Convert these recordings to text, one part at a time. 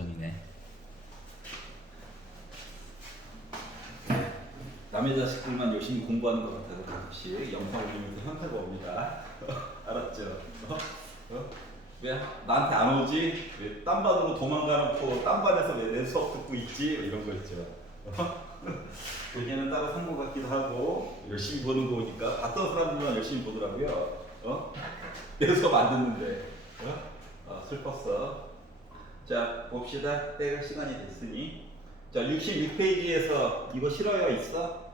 점이네. 남의 자식들만 열심히 공부하는 것 같아서 가끔씩 영상 올리면서 현타가 옵니다. 알았죠? 왜 나한테 안 오지? 왜 딴 반으로 도망가놓고 딴 반에서 왜 내 수업 듣고 있지? 이런 거 있죠. 본인은 따로 산 것 같기도 하고 열심히 보는 거 보니까 봤던 사람들만 열심히 보더라고요. 내 수업 안 듣는데 슬펐어. 자 봅시다. 때가 시간이 됐으니 자 66페이지에서 이거 싫어요 있어?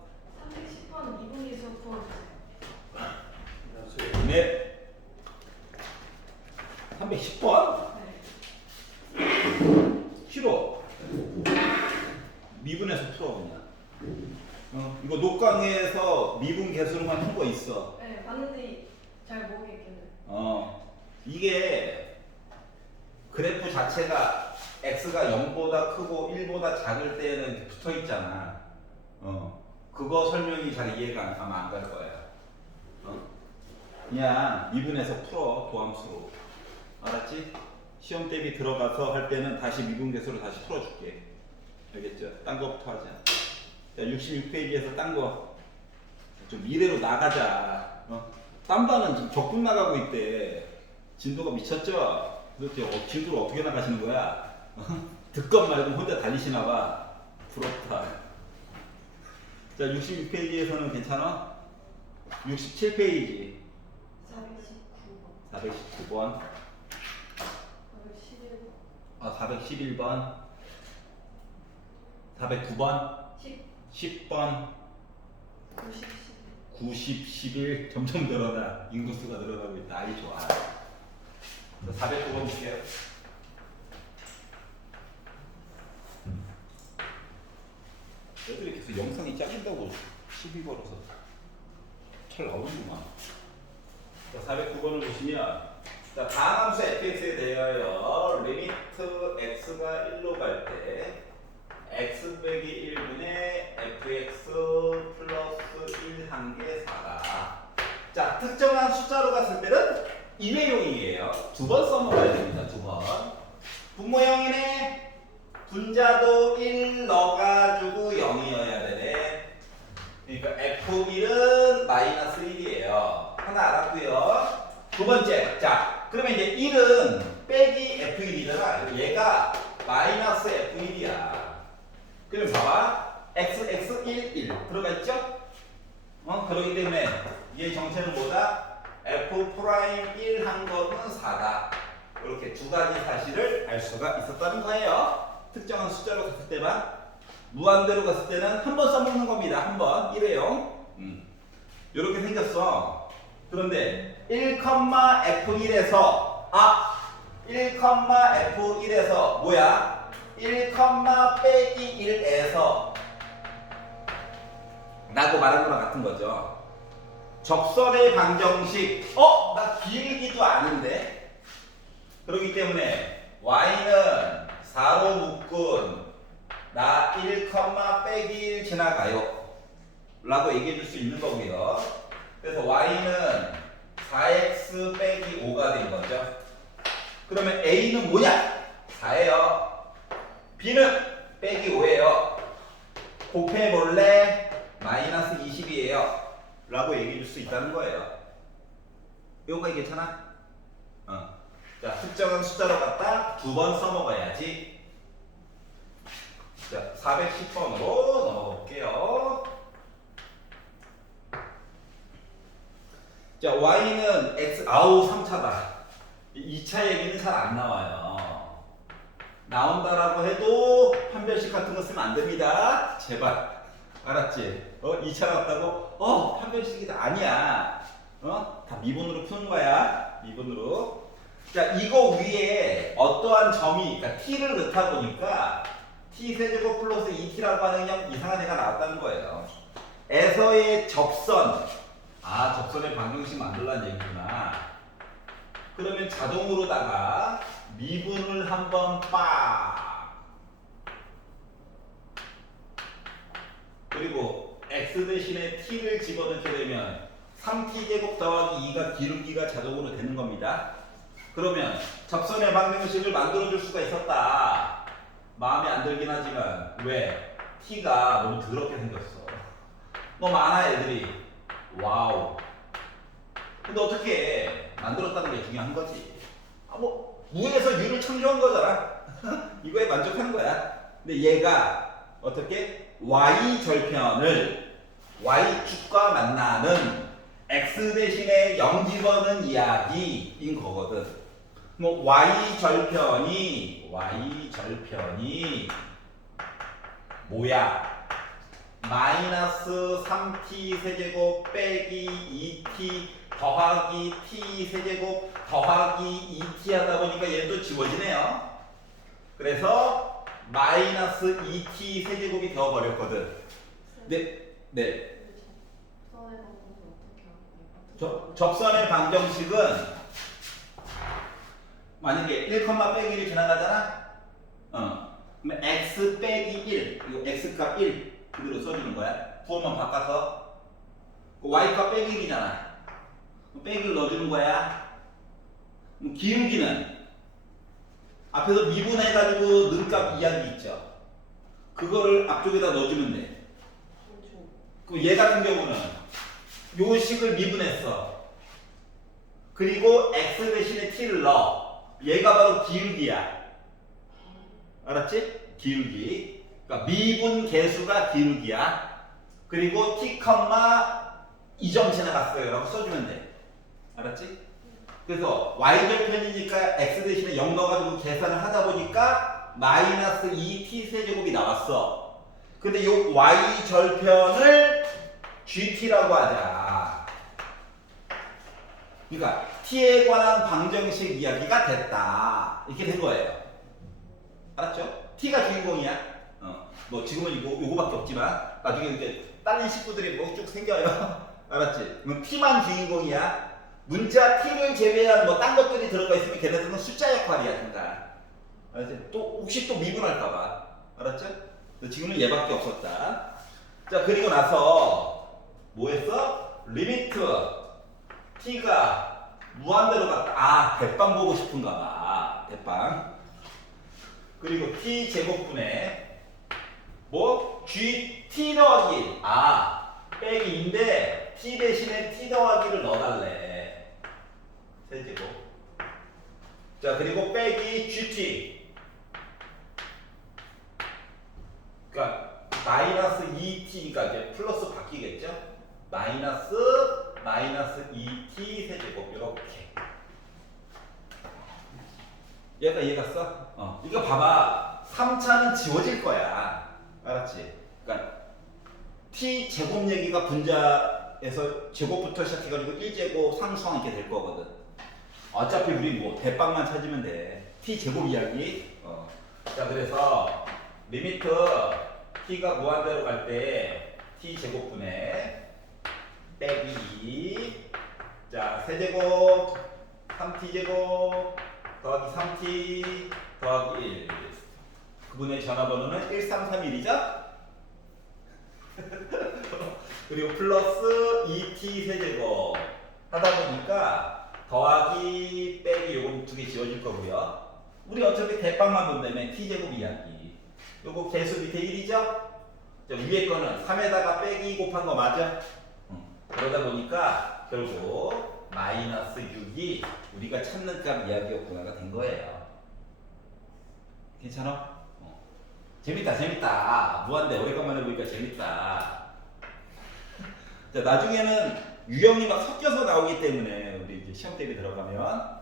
310번 미분계수 풀어주세요. 네. 310번? 네. 싫어. 미분에서 풀어 그냥. 이거 녹강의에서 미분 계수로만 한 거 있어. 네, 봤는데 잘 모르겠겠네. 이게 그래프 자체가 x가 0보다 크고 1보다 작을 때는 붙어 있잖아. 그거 설명이 잘 이해가 아마 안 갈 거야. 그냥 미분해서 풀어 도함수로. 알았지? 시험 대비 들어가서 할 때는 다시 미분계수로 다시 풀어줄게. 알겠죠? 딴 거부터 하자. 자, 66페이지에서 딴 거. 좀 미래로 나가자. 딴 반은 지금 적분 나가고 있대. 진도가 미쳤죠? 그렇죠. 진도를 어떻게 나가시는 거야? 듣건 말건 혼자 달리시나 봐. 부럽다. 자, 66페이지에서는 괜찮아? 67페이지. 419번. 419번. 411번. 411번. 409번. 10. 10번. 90. 90, 11. 점점 늘어나. 인구수가 늘어나고 있다. 아이 좋아. 409번 볼게요. 애들이 계속 영상이 짜긴다고 시비 걸어서 잘 나오는구만. 자, 409번을 보시면 자, 다함수 fx에 대하여 리미트 x가 1로 갈 때 x 빼기 1분의 fx 플러스 1 한 개 4다. 자, 특정한 숫자로 갔을 때는 일회용이에요. 두 번 써먹어야 됩니다. 두 번. 분모형이네. 분자도 1 넣어가지고 0이어야 되네. 그러니까 f1은 마이너스 1이에요. 하나 알았고요. 두 번째. 자, 그러면 이제 1은 빼기 f1이잖아. 얘가 마이너스 f1이야. 그럼 봐봐. x 1, 1 들어가 있죠? 그러기 때문에 얘 정체는 뭐다? f 프라임 1 한 거는 4다. 이렇게 두 가지 사실을 알 수가 있었다는 거예요. 특정한 숫자로 갔을 때만. 무한대로 갔을 때는 한 번 써먹는 겁니다. 한 번. 일회용. 이렇게 생겼어. 그런데 1,f1에서 1,f1에서 뭐야? 1, 빼기 1에서 라고 말한 거랑 같은 거죠. 적선의 방정식. 나 길기도 아는데. 그렇기 때문에 y는 4로 묶은 나 1, 빼기 1 지나가요 라고 얘기해 줄 수 있는 거고요. 그래서 y는 4x 빼기 5가 된 거죠. 그러면 a는 뭐냐? 4예요. b는 빼기 5예요. 곱해볼래? 마이너스 20이에요 라고 얘기해 줄 수 있다는 거예요. 요거 괜찮아? 자, 특정한 숫자로 갖다 두 번 써먹어야지. 자, 410번으로 넘어볼게요. 자, y는 x, 3차다. 2차 얘기는 잘 안 나와요. 나온다라고 해도 판별식 같은 거 쓰면 안 됩니다. 제발. 알았지? 2차 나왔다고? 판별식이 아니야. 다 미분으로 푸는 거야. 미분으로. 자, 이거 위에 어떠한 점이, 그러니까 t를 넣다 보니까 t 세제곱 플러스 2t라고 하는 그냥 이상한 애가 나왔다는 거예요. 에서의 접선. 접선의 방정식 만들라는 얘기구나. 그러면 자동으로다가 미분을 한번 빡. 그리고 x 대신에 t를 집어넣게 되면 3t제곱 더하기 2가 기울기가 자동으로 되는 겁니다. 그러면 접선의 방정식을 만들어줄 수가 있었다. 만들긴 하지만 왜? t가 너무 더럽게 생겼어. 너무 많아 애들이. 와우. 근데 어떻게 만들었다는 게 중요한 거지. 뭐 무에서 유를 창조한 거잖아. 이거에 만족하는 거야. 근데 얘가 어떻게 y 절편을 y축과 만나는 x 대신에 0 집어넣은 이야기인 거거든. 뭐 y 절편이 뭐야? 마이너스 3t 세제곱 빼기 2t 더하기 t 세제곱 더하기 2t 하다 보니까 얘도 지워지네요. 그래서 마이너스 2t 세제곱이 되어버렸거든. 네. 접선의 방법은 어떻게 하고 접선의 방정식은 만약에 1, 빼기 1이 지나가잖아? 그러면 x 빼기 1, 이거 x값 1 그대로 써주는 거야. 부호만 바꿔서. y값 빼기 1이잖아. 빼기를 넣어주는 거야. 기울기는 앞에서 미분해가지고 는값 이야기 있죠. 그거를 앞쪽에다 넣어주면 돼. 그럼 얘 같은 경우는 요 식을 미분했어. 그리고 x 대신에 t를 넣어. 얘가 바로 기울기야. 알았지? 기울기. 그러니까 미분 계수가 기울기야. 그리고 t, 2점 지나갔어요 라고 써주면 돼. 알았지? 그래서 y절편이니까 x 대신에 0 넣어가지고 계산을 하다 보니까 마이너스 2t 세제곱이 나왔어. 근데 요 y절편을 gt라고 하자. 그러니까 t에 관한 방정식 이야기가 됐다. 이렇게 된 거예요. 알았죠? t가 주인공이야. 뭐 지금은 요거밖에 없지만 나중에 이제 다른 식구들이 뭐 쭉 생겨요. 알았지? 그럼 t만 주인공이야. 문자 t를 제외한 뭐 딴 것들이 들어가 있으면 걔네들은 숫자 역할이야. 그러니까. 알았지? 또 혹시 또 미분할까봐. 알았죠? 지금은 얘밖에 없었다. 자, 그리고 나서 뭐 했어? 리미트 t가 무한대로 갔다. 아, 대빵 보고 싶은가 봐. 대빵. 그리고 t 제곱분의 뭐 gt 더하기 1. 빼기 2인데 t 대신에 t 더하기를 넣어달래. 세제곱. 자, 그리고 빼기 gt. 그러니까 마이너스 2t니까 이제 플러스 바뀌겠죠? 마이너스 2t 세제곱 이렇게. 얘가 이해갔어? 이거 봐봐. 3차는 지워질 거야. 알았지? 그러니까 t 제곱 얘기가 분자에서 제곱부터 시작해가지고 1제곱 상수항 이렇게 될 거거든. 어차피 우리 뭐 대빵만 찾으면 돼. t 제곱 이야기. 자, 그래서 리미트 t가 무한대로 갈 때 t 제곱분의 빼기 자 세제곱 3t 제곱 더하기 3t 더하기 1 그분의 전화번호는 1331이죠? 그리고 플러스 2t 세제곱 하다 보니까 더하기 빼기 요건 두 개 지워질 거고요. 우리 어차피 대빵만 본다며 t제곱 이야기. 요거 개수 밑에 1이죠? 자, 위에 거는 3에다가 빼기 곱한 거 맞아? 그러다 보니까 결국 마이너스 6이 우리가 찾는 값 이야기였구나가 된 거예요. 괜찮아? 재밌다. 무한대 오래간만에 보니까 재밌다. 자, 나중에는 유형이 막 섞여서 나오기 때문에 우리 이제 시험 대비 들어가면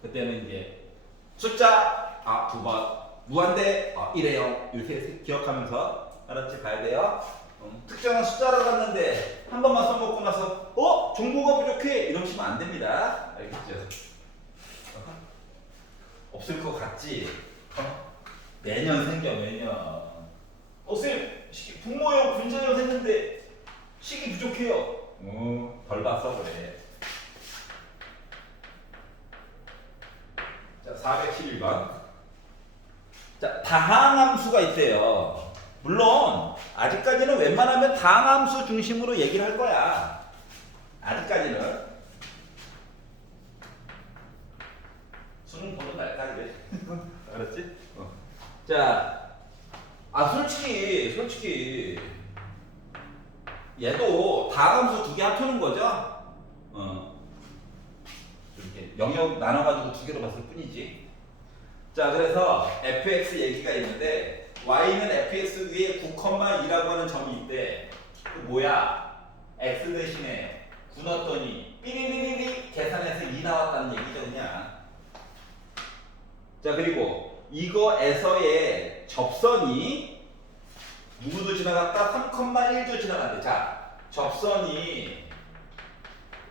그때는 이제 숫자 2번 무한대 1에 0 이렇게 기억하면서 알았지? 가야 돼요. 특정한 숫자로 갔는데 한 번만 써먹고 나서 정보가 부족해 이러시면 안 됩니다. 알겠죠? 없을 것 같지? 매년 생겨 매년. 쌤 분모형 분자형 했는데 식이 부족해요. 덜 봤어 그래. 자, 411번. 자, 다항함수가 있대요. 물론 아직까지는 웬만하면 다항함수 중심으로 얘기를 할 거야. 아직까지는. 수능 보는 날까지. 알았지? 자, 아 솔직히 얘도 다함수 두 개 합쳐놓은 거죠? 이렇게 영역 나눠가지고 두 개로 봤을 뿐이지. 자 그래서 fx 얘기가 있는데 y는 fx 위에 9,2라고 하는 점이 있대. 그 뭐야? x 대신에 9 넣었더니 삐리리리리 계산해서 2 나왔다는 얘기죠 그냥. 자 그리고 이거에서의 접선이 누구도 지나갔다? 3,1도 지나간대. 자 접선이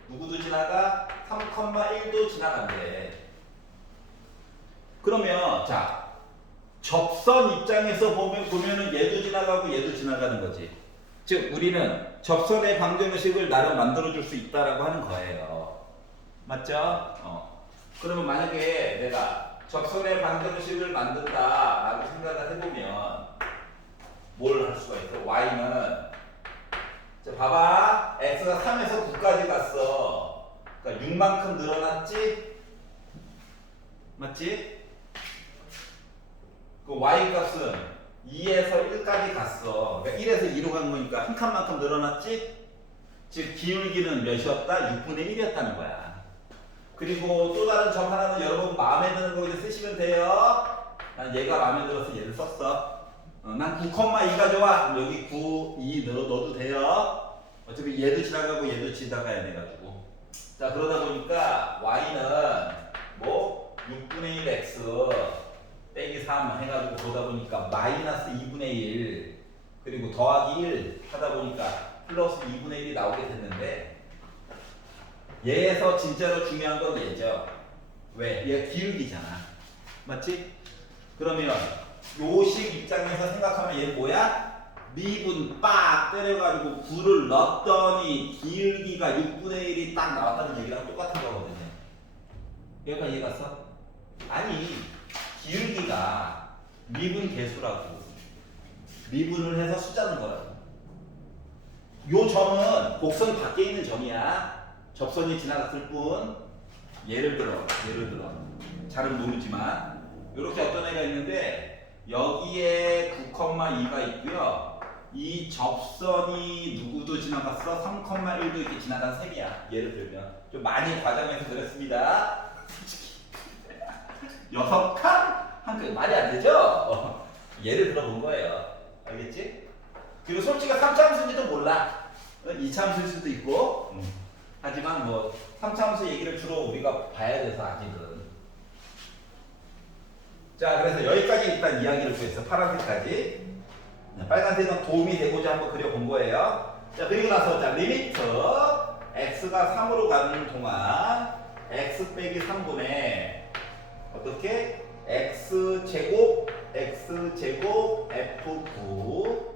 누구도 지나가? 3,1도 지나간대. 그러면 자 접선 입장에서 보면은 얘도 지나가고 얘도 지나가는 거지. 즉 우리는 접선의 방정식을 나름 만들어줄 수 있다라고 하는 거예요. 맞죠? 그러면 만약에 내가 접선의 방정식을 만든다라고 생각을 해보면 뭘 할 수가 있어? y는 자 봐봐 x가 3에서 9까지 갔어. 그러니까 6만큼 늘어났지? 맞지? 그 y 값은 2에서 1까지 갔어. 그러니까 1에서 2로 간 거니까 한 칸만큼 늘어났지? 즉 기울기는 몇이었다? 6분의 1이었다는 거야. 그리고 또 다른 점 하나는 여러분 마음에 드는 거 이제 쓰시면 돼요. 난 얘가 마음에 들어서 얘를 썼어. 난 9,2가 좋아. 그럼 여기 9, 2 넣어도 돼요. 어차피 얘도 지나가고 얘도 지나가야 돼가지고. 자 그러다 보니까 y는 뭐 6분의 1 x 빼기 3 해가지고 보다 보니까 마이너스 2분의 1 그리고 더하기 1 하다 보니까 플러스 2분의 1이 나오게 됐는데 얘에서 진짜로 중요한 건 얘죠. 왜? 얘가 기울기잖아. 맞지? 그러면 요식 입장에서 생각하면 얘는 뭐야? 미분 빡 때려가지고 9를 넣었더니 기울기가 6분의 1이 딱 나왔다는 얘기랑 똑같은 거거든요. 얘가 이해갔어? 아니 기울기가 미분 계수라고 미분을 해서 숫자는 거라고. 요 점은 곡선 밖에 있는 점이야. 접선이 지나갔을 뿐. 예를 들어 잘은 모르지만 이렇게 어떤 애가 있는데 여기에 9,2가 있고요. 이 접선이 누구도 지나갔어? 3,1도 이렇게 지나간 셈이야. 예를 들면 좀 많이 과장해서 그랬습니다. 6칸? 한 칸 말이 안 되죠? 예를 들어 본 거예요. 알겠지? 그리고 솔직히 3차함수인지도 몰라. 2차함수일 수도 있고. 하지만 뭐 3차함수 얘기를 주로 우리가 봐야 돼서 아직은. 자 그래서 여기까지 일단 이야기를 구했어. 파란색까지. 빨간색은 도움이 되고자 한번 그려본 거예요. 자 그리고 나서 자 리미트 x가 3으로 가는 동안 x 빼기 3분의 어떻게? x제곱 f9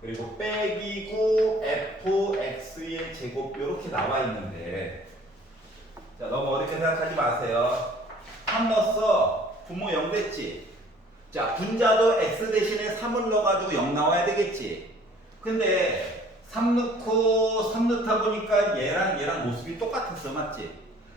그리고 빼기 9 fx의 제곱 이렇게 나와 있는데 자 너무 어렵게 생각하지 마세요. 3 넣었어. 분모 0 됐지? 자 분자도 x 대신에 3을 넣어가지고 0 나와야 되겠지? 근데 3 넣고 3 넣다 보니까 얘랑 모습이 똑같았어. 맞지?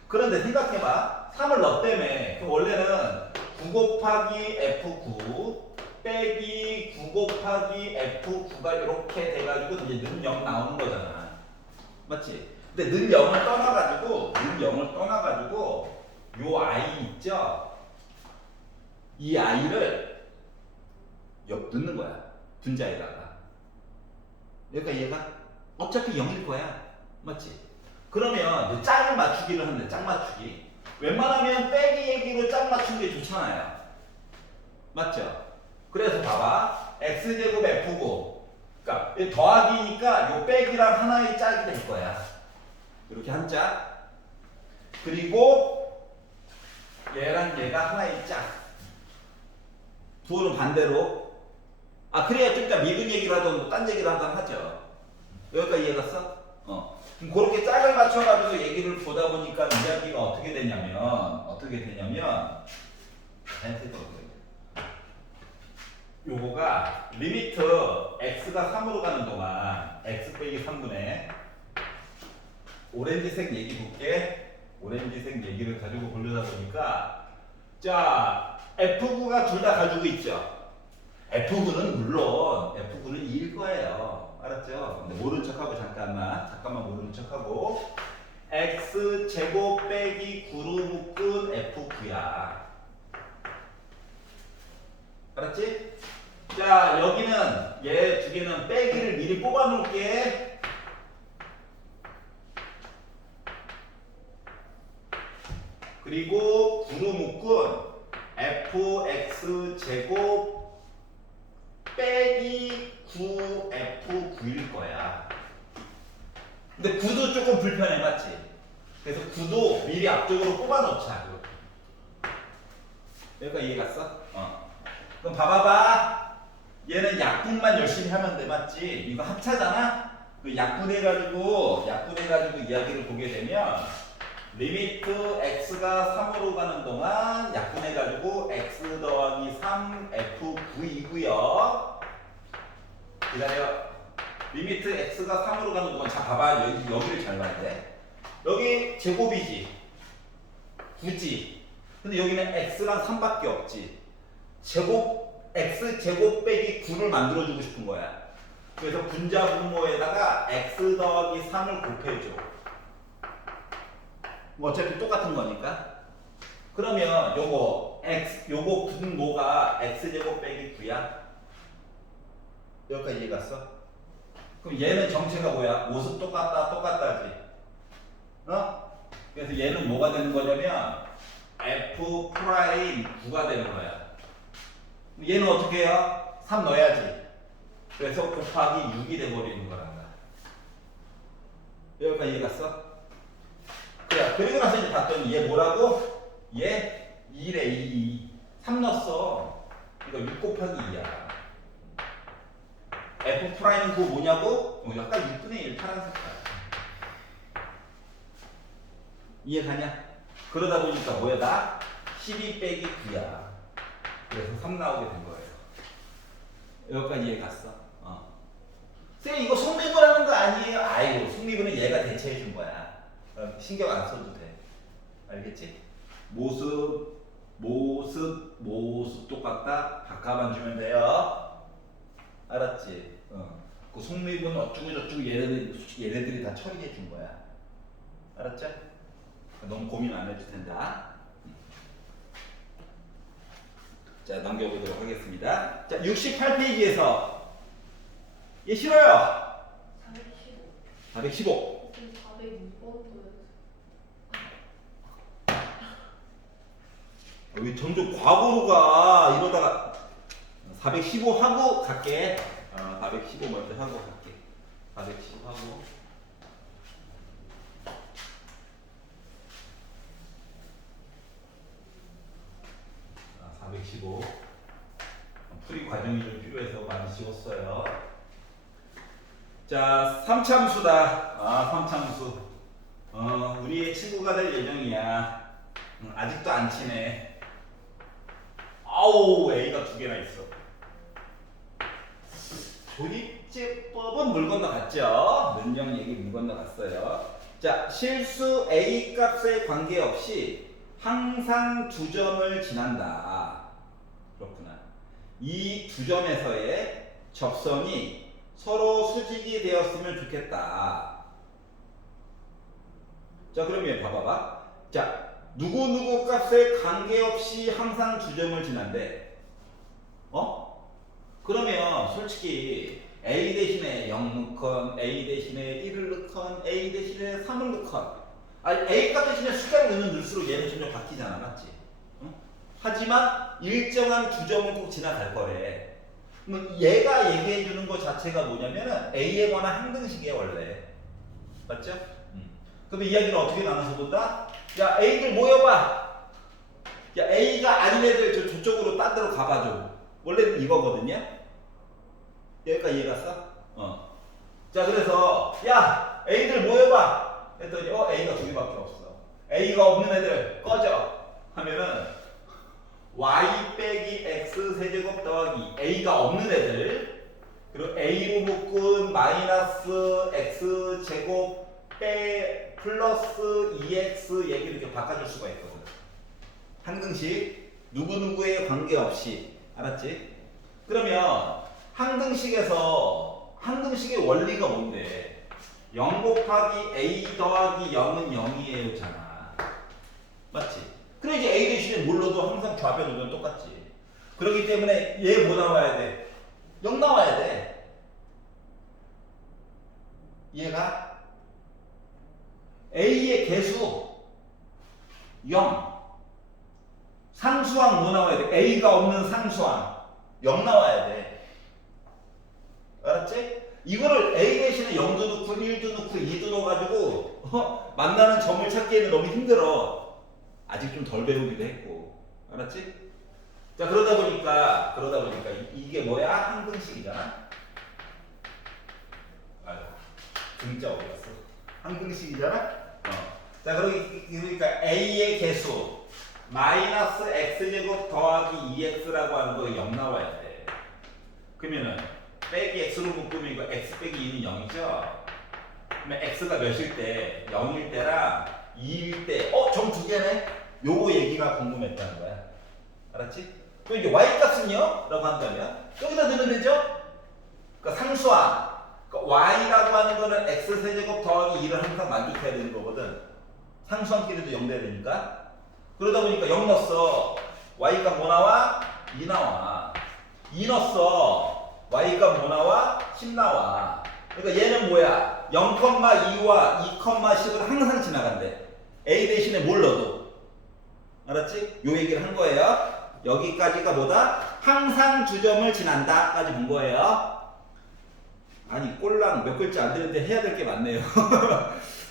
그런데 생각해봐. 3을 넣었다며. 그럼 원래는 9 곱하기 f9 빼기 9 곱하기 f9가 이렇게 돼가지고 이제 는 0 나오는 거잖아. 맞지? 근데 는 0을 떠나가지고 요 i 있죠? 이 i를 넣는 거야. 분자에다가. 그러니까 얘가 어차피 0일 거야. 맞지? 그러면 짝을 맞추기를 하는데 짝 맞추기. 웬만하면 빼기 얘기로 짝 맞추는 게 좋잖아요. 맞죠? 그래서 봐봐. x제곱 f9. 그러니까 더하기니까 요 빼기랑 하나의 짝이 될 거야. 이렇게 한 짝. 그리고 얘랑 얘가 하나의 짝. 두어는 반대로. 아 그래야 좀 이따 미분 얘기를 하든 뭐 딴 얘기를 하든 하죠. 여기까지 이해갔어? 그럼 그렇게 짝을 맞춰가지고 얘기를 보다 보니까 이야기가 어떻게 되냐면 요거가 리미트 x가 3으로 가는 동안 x 빼기 3분의 오렌지색 얘기 볼게. 오렌지색 얘기를 가지고 보려다 보니까 자 f9가 둘 다 가지고 있죠. F9는 물론 F9는 2일 거예요. 알았죠? 근데 모른 척하고 잠깐만 모르는 척하고 X제곱 빼기 9로 묶은 F9야. 알았지? 자, 여기는 얘 두 개는 빼기를 미리 뽑아 놓을게. 그리고 9로 묶은 fx제곱 빼기 9f9일 거야. 근데 9도 조금 불편해, 맞지? 그래서 9도 미리 앞쪽으로 뽑아 놓자. 여기까지 이해 갔어? 그럼 봐봐봐. 얘는 약분만 열심히 하면 돼, 맞지? 이거 합차잖아? 그 약분해가지고 이야기를 보게 되면 리미트 x가 3으로 가는 동안 약분해가지고 x 더하기 3f9이고요. 기다려. 리미트 x가 3으로 가는 동안 자 봐봐. 여기를 잘 봐야 돼. 여기 제곱이지. 9지. 근데 여기는 x랑 3밖에 없지. x 제곱 빼기 9를 만들어주고 싶은 거야. 그래서 분자 분모에다가 x 더하기 3을 곱해줘. 뭐 어차피 똑같은 거니까. 그러면 요거 분모가 x 제곱 빼기 9야. 여기까지 이해 갔어? 그럼 얘는 정체가 뭐야? 모습 똑같다지. 그래서 얘는 뭐가 되는 거냐면 f 프라임 9가 되는 거야. 얘는 어떻게 해요? 3 넣어야지. 그래서 곱하기 6이 돼버리는 거란다. 여기까지 이해 갔어? 그래. 그리고 나서 이제 봤더니 얘 뭐라고? 얘 2래 2. 3 넣었어. 이거 6 곱하기 2야. f 프라임은 그거 뭐냐고? 약간 6분의 1 파란 색깔. 이해 가냐? 그러다 보니까 뭐야 다? 12 빼기 9야. 그래서 3 나오게 된 거예요. 여기까지 이해 갔어? 쌤 이거 속미분하는 거 아니에요? 아이고 속미분은 얘가 대체해 준 거야. 신경 안 써도 돼. 알겠지? 모습 똑같다. 바꿔만 주면 돼요. 알았지? 그 속미분 어쩌고저쩌고 얘네들이 다 처리해 준 거야. 알았죠? 너무 고민 안 해도 된다. 자, 넘겨보도록 하겠습니다. 자, 68페이지에서 얘 싫어요. 415. 402번도 왜 점점 과거로 가? 이러다가 415 하고 갈게. 415 먼저 하고 갈게. 415 하고. 415. 풀이 과정이 좀 필요해서 많이 지웠어요. 자, 삼참수다. 삼참수. 우리의 친구가 될 예정이야. 아직도 안 치네. 아우, A가 2개나 있어. 조립제법은 물 건너갔죠. 면적 얘기 물 건너갔어요. 자, 실수 A 값에 관계없이 항상 2점을 지난다. 그렇구나. 이 2점에서의 접선이 서로 수직이 되었으면 좋겠다. 자, 그러면 봐봐봐. 자, 누구 값에 관계없이 항상 2점을 지난대. 그러면 솔직히 A 대신에 0 넣건, A 대신에 1을 넣건, A 대신에 3을 넣건. A 값 대신에 숫자를 넣을수록 얘는 점점 바뀌잖아, 맞지? 하지만 일정한 2점을 꼭 지나갈 거래. 그럼 얘가 얘기해 주는 것 자체가 뭐냐면은 A에 관한 항등식이야 원래. 맞죠? 그럼 이야기를 어떻게 나눠서 본다? 야, A들 모여봐. 야, A가 아닌 애들 저쪽으로 딴 데로 가봐줘. 원래는 이거거든요. 여기까지 이해 갔어? 자, 그래서 야, A들 모여봐. 했더니 A가 2개밖에 없어. A가 없는 애들 꺼져. 하면은 y 빼기 x 세제곱 더하기 A가 없는 애들, 그리고 A로 묶은 마이너스 x 제곱 빼 플러스 2x 얘기를 이렇게 바꿔줄 수가 있거든. 항등식 누구누구에 관계없이. 알았지? 그러면 항등식의 원리가 뭔데? 0 곱하기 a 더하기 0은 0이에요 잖아. 맞지? 그래 이제 a 대신에 뭘 넣어도 항상 좌변 우변 똑같지. 그렇기 때문에 얘 뭐 나와야 돼? 0 나와야 돼. 얘가 a의 개수 0. 상수항 뭐 나와야 돼? a가 없는 상수항 0 나와야 돼. 알았지? 이거를 a 대신에 0도 넣고 1도 넣고 2도 넣어가지고 만나는 점을 찾기에는 너무 힘들어. 아직 좀 덜 배우기도 했고. 알았지? 자 그러다 보니까 이게 뭐야? 항등식이잖아. 아유 등자 어디 갔어? 항등식이잖아. 자 그러니까 a의 개수 마이너스 x제곱 더하기 2x라고 하는 거 0 나와야 돼. 그러면은 빼기 x로 묶으면 이거 x 빼기 2는 0이죠? 그러면 x가 몇일 때? 0일 때랑 2일 때 점 두 개네? 요거 얘기가 궁금했다는 거야. 알았지? 그럼 이게 y 값은요? 라고 한다면 여기다 넣으면 되죠? 그러니까 상수항 그러니까 y라고 하는 거는 x세제곱 더하기 2를 항상 만족해야 되는 거거든. 상수항끼리도 0 돼야 되니까. 그러다 보니까 0 넣었어. y값 뭐 나와? 2 나와. 2 넣었어. y값 뭐 나와? 10 나와. 그러니까 얘는 뭐야? 0,2와 2,10을 항상 지나간대. a 대신에 뭘 넣어도. 알았지? 요 얘기를 한 거예요. 여기까지가 뭐다? 항상 주점을 지난다 까지 본 거예요. 아니 꼴랑 몇 글자 안 되는데 해야 될 게 많네요.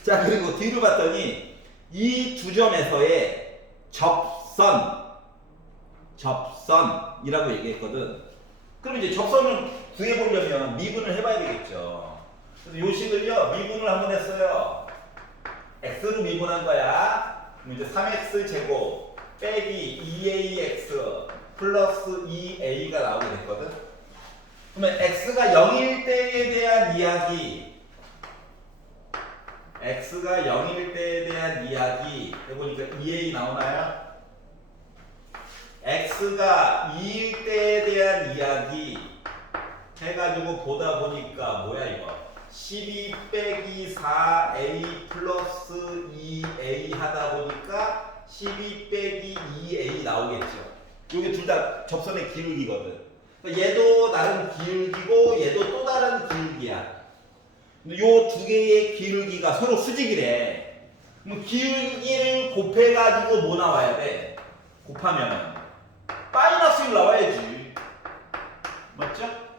자 그리고 뒤로 봤더니 이 두 점에서의 접선이라고 얘기했거든. 그럼 이제 접선을 구해보려면 미분을 해봐야 되겠죠. 그래서 요 식을요 미분을 한번 했어요. x로 미분한 거야. 그럼 이제 3x 제곱 빼기 2ax 플러스 2a가 나오게 됐거든. 그러면 x가 0일 때에 대한 이야기 x가 0일 때에 대한 이야기 해보니까 2a 나오나요? x가 2일 때에 대한 이야기 해가지고 보다 보니까 뭐야 이거 12 빼기 4a 플러스 2a 하다 보니까 12 빼기 2a 나오겠죠. 이게 둘 다 접선의 기울기거든. 얘도 나름 기울기고 얘도 또 다른 기울기야. 근데 요 두 개의 기울기가 서로 수직이래. 그럼 기울기를 곱해가지고 뭐 나와야 돼? 곱하면 마이너스 1 나와야지. 맞죠?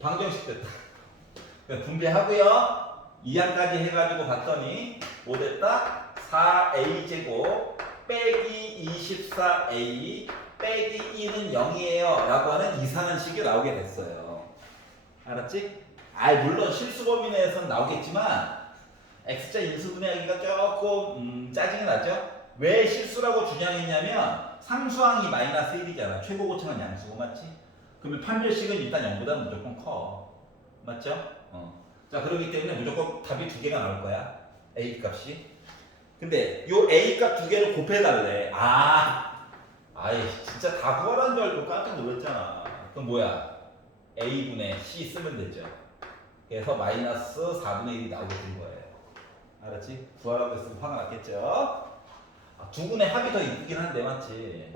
방정식 됐다. 분배하고요. 2항까지 해가지고 봤더니 뭐 됐다? 4a 제곱 빼기 24a 빼기 2는 0이에요 라고 하는 이상한 식이 나오게 됐어요. 알았지? 물론 실수 범위 내에서는 나오겠지만 x자 인수분해하기가 조금 짜증이 나죠? 왜 실수라고 주장했냐면 상수항이 마이너스 1이잖아. 최고 고차는 양수고 맞지? 그러면 판별식은 일단 0보다 무조건 커. 맞죠? 자 그렇기 때문에 무조건 답이 두 개가 나올 거야. a 값이. 근데 요 a 값 두 개를 곱해달래. 아이 진짜 다 구하라는 줄 알고 깜짝 놀랐잖아. 그럼 뭐야? a분의 c 쓰면 되죠. 그래서 마이너스 4분의 1이 나오게 된 거예요. 알았지? 구하라고 했으면 화가 났겠죠? 두 분의 합이 더 이쁘긴 한데 맞지?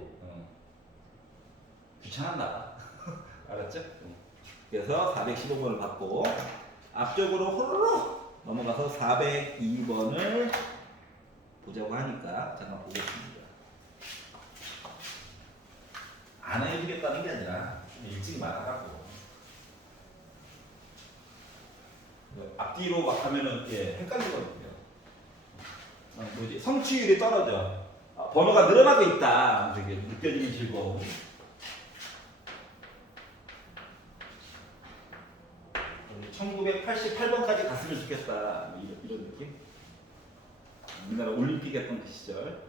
귀찮았나 봐. 알았죠? 그래서 415번을 받고 앞쪽으로 호로록 넘어가서 402번을 보자고 하니까 잠깐 보겠습니다. 안 해주겠다는 게 아니라 좀 일찍 말하라고. 앞뒤로 막 하면은 헷갈리거든요. 뭐지? 성취율이 떨어져. 번호가 늘어나고 있다. 되게 느껴지기 즐거워. 우리 1988번까지 갔으면 좋겠다. 이런 느낌? 우리나라 올림픽 했던 그 시절.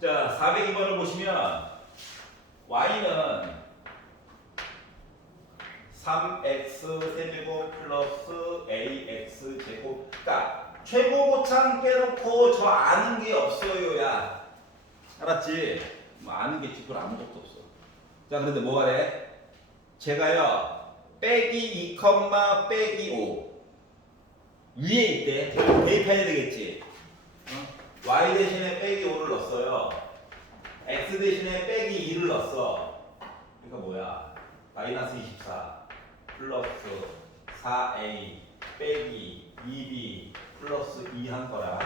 자, 402번을 보시면 y는 3x 세제곱 플러스 ax 제곱. 그러니까 최고 고창 빼놓고 저 아는 게 없어요야. 알았지? 뭐 아는 게 지금 아무것도 없어. 자, 그런데 뭐하래? 제가요 빼기 2, 빼기 5 위에 있대. 대입해야 되겠지. y 대신에 빼기 5를 넣었어요. x 대신에 빼기 2를 넣었어. 그러니까 뭐야? 마이너스 24 플러스 4a 빼기 2b 플러스 2 한 거라.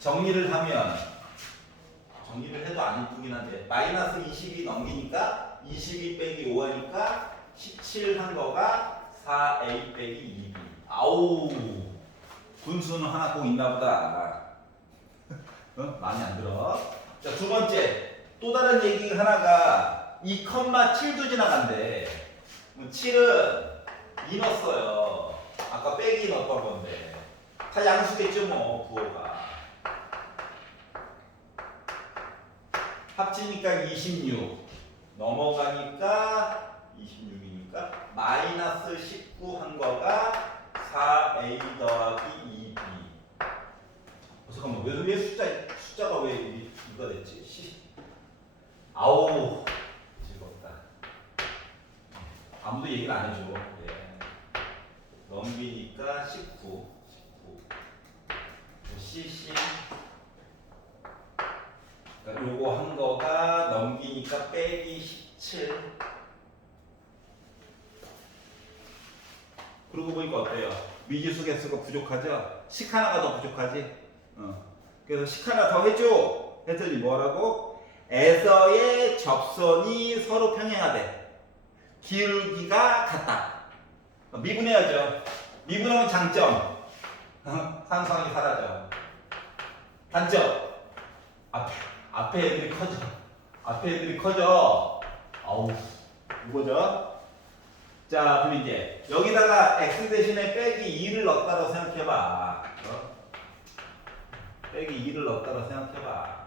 정리를 하면 정리를 해도 안 이쁘긴 한데 마이너스 20이 넘기니까 22 빼기 5 하니까 17 한 거가 4a 빼기 2b. 아우 분수는 하나 꼭 있나 보다. 많이 안 들어. 자, 두 번째 또 다른 얘기 하나가 2,7도 지나간대. 7은 2 넣었어요. 아까 빼기 넣었던 건데 다 양수겠죠 뭐 부호가. 합치니까 26 넘어가니까 26이니까 마이너스 19 한 거가 4a 더하기 2b. 잠깐만 왜 숫자가 왜 이거 됐지? 아우 즐겁다. 아무도 얘기를 안 해줘. 네. 넘기니까 19 cc. 그러니까 요거 한 거가 넘기니까 빼기 17. 그러고 보니까 어때요? 미지수 개수가 부족하죠? 식 하나가 더 부족하지? 그래서 식 하나 더 해줘. 했더니 뭐라고? 에서의 접선이 서로 평행하대. 기울기가 같다. 미분해야죠. 미분하면 장점. 산성이 사라져. 단점. 앞에 애들이 커져. 앞에 애들이 커져. 아우, 이거죠? 자, 그럼 이제 여기다가 x 대신에 빼기 2를 넣었다고 생각해봐. 빼기 2를 넣었다고 생각해봐.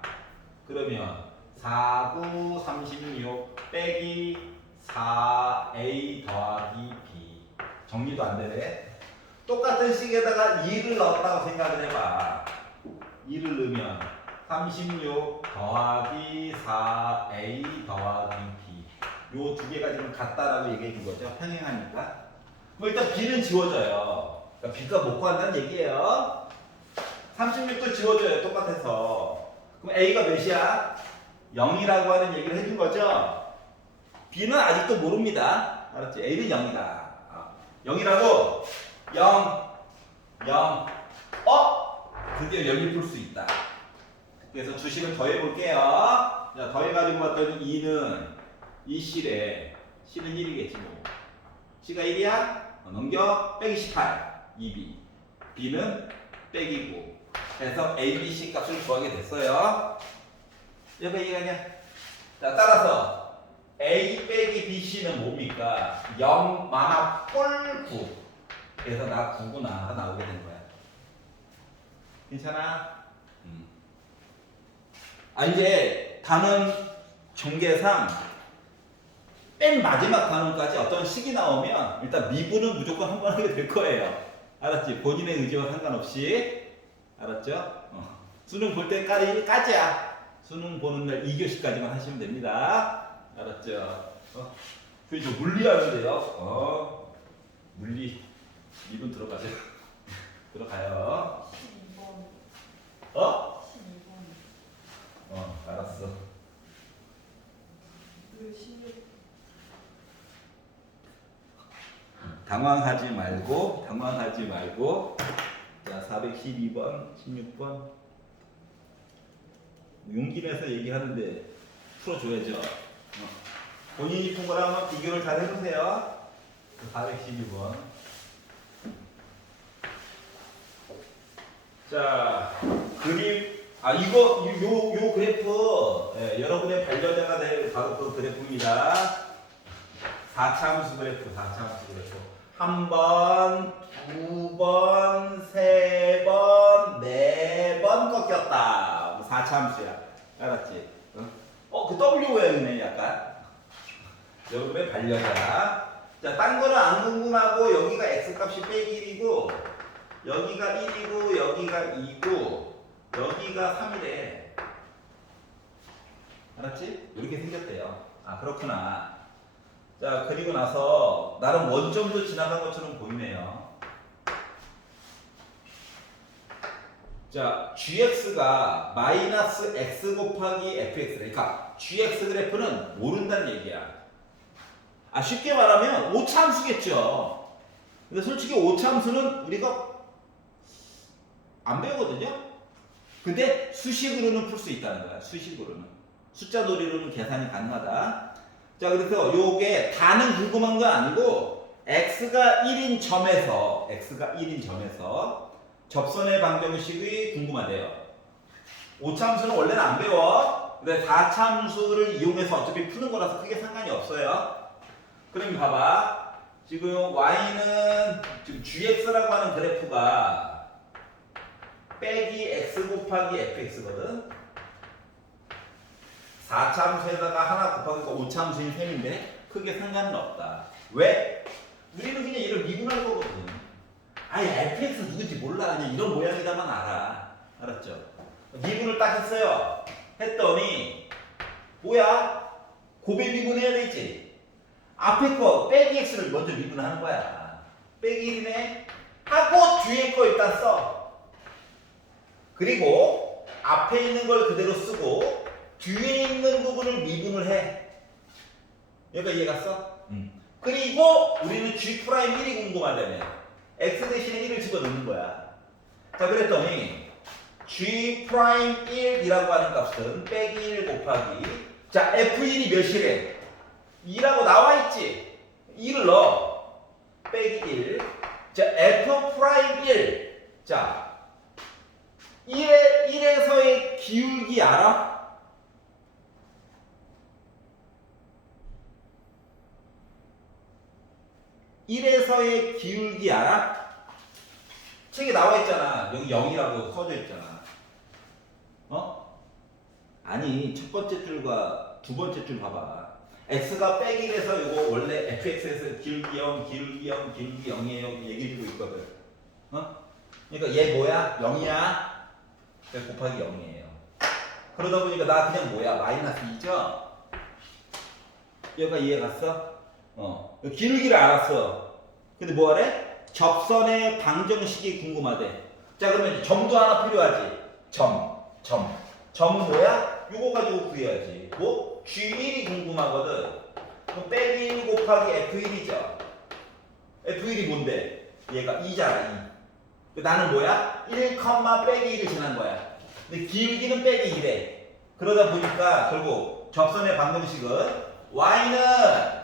그러면 4, 9, 36 빼기 4a 더하기 b. 정리도 안 되네. 똑같은 식에다가 2를 넣었다고 생각을 해봐. 2를 넣으면 36 더하기 4a 더하기 b. 요 두 개가 지금 같다라고 얘기해 준 거죠. 평행하니까. 그럼 일단 b는 지워져요. 그러니까 b가 못 구한다는 얘기예요. 36도 지워져요. 똑같아서. 그럼 a가 몇이야? 0이라고 하는 얘기를 해준 거죠. b는 아직도 모릅니다. 알았지? a는 0이다. 0이라고 0 드디어 여기 풀 수 있다. 그래서 주식을 더해 볼게요. 자, 더해가지고 봤더니 2는 이 실에 실은 1이겠지 뭐. C가 1이야? 넘겨 빼기 18 2B. B는 빼기 9. 그래서 A, B, C 값을 구하게 됐어요. 여기 이해가냐? 자, 따라서 A 빼기 B, C는 뭡니까? 0 마마 꼴 9. 그래서 나 9구나 나오게 된 거야. 괜찮아? 이제 단원 전개상 맨 마지막 단원까지 어떤 식이 나오면 일단 미분은 무조건 한 번 하게 될 거예요. 알았지? 본인의 의지와 상관없이. 알았죠? 수능 볼 때까지야. 수능 보는 날 2교시까지만 하시면 됩니다. 알았죠? 그리고 물리하는데요. 물리 미분 들어가죠. 들어가요. 12번. 12번. 알았어. 늘 16. 당황하지 말고. 자, 412번, 16번. 용기 내서 얘기하는데 풀어줘야죠. 본인이 푼 거랑 한번 비교를 잘 해보세요. 412번. 자, 그림. 요 그래프, 여러분의 반려자가 될 바로 그 그래프입니다. 4차함수 그래프. 1번, 2번, 3번, 4번 꺾였다. 4차함수야. 알았지? 그 W 모양이네, 약간. 여러분의 반려자. 자, 딴 거는 안 궁금하고, 여기가 X값이 빼기 1이고, 여기가 1이고, 여기가 2고, 여기가 3이래. 알았지? 이렇게 생겼대요. 아 그렇구나. 자 그리고 나서 나름 원점도 지나간 것처럼 보이네요. 자 gx가 마이너스 x 곱하기 fx 그러니까 gx 그래프는 모른다는 얘기야. 아 쉽게 말하면 오차함수겠죠. 근데 솔직히 오차함수는 우리가 안 배우거든요. 근데 수식으로는 풀 수 있다는 거야. 수식으로는. 숫자 놀이로는 계산이 가능하다. 자 그래서 요게 다는 궁금한 건 아니고 x가 1인 점에서 접선의 방정식이 궁금하대요. 오차함수는 원래는 안 배워. 근데 4차함수를 이용해서 어차피 푸는 거라서 크게 상관이 없어요. 그럼 봐봐. 지금 y는 지금 gx라고 하는 그래프가 빼기 x 곱하기 fx거든. 4차함수에다가 하나 곱하기가 5차함수인 셈인데 크게 상관은 없다. 왜? 우리는 그냥 얘를 미분할 거거든. 아예 fx 누군지 몰라. 그냥 이런 모양이다만 알아. 알았죠? 미분을 딱 했어요. 했더니 뭐야? 곱에 미분해야 되지. 앞에 거 빼기 x를 먼저 미분하는 거야. 빼기 1이네 하고 뒤에 거 일단 써. 그리고 앞에 있는 걸 그대로 쓰고 뒤에 있는 부분을 미분을 해. 여기가 이해갔어? 그리고 우리는 G'1이 궁금하다며. X 대신에 1을 집어넣는 거야. 자, 그랬더니 G'1이라고 하는 값은 빼기 1 곱하기 자, F1이 몇이래? 2라고 나와있지? 2를 넣어. 빼기 1. 자, F'1. 자, 1에서의 기울기 알아? 1에서의 기울기 알아? 책에 나와 있잖아. 여기 0이라고 써져 있잖아. 어? 아니, 첫 번째 줄과 두 번째 줄 봐봐. x가 빼기 1에서 이거 원래 fx에서 기울기 0, 기울기 0, 기울기 0이에요. 얘기해주고 있거든. 어? 그러니까 얘 뭐야? 0이야? 곱하기 0이에요. 그러다 보니까 나 그냥 뭐야? 마이너스 2죠? 얘가 이해 갔어? 기울기를 알았어. 근데 뭐 하래? 접선의 방정식이 궁금하대. 자, 그러면 점도 하나 필요하지. 점은 뭐야? 이거 가지고 구해야지. 뭐? G1이 궁금하거든. 그럼 빼기 1 곱하기 F1이죠. F1이 뭔데? 얘가 2잖아, 2. 나는 뭐야? 1, 빼기 1을 지난 거야. 근데 기울기는 빼기 1에. 그러다 보니까 결국 접선의 방정식은 y는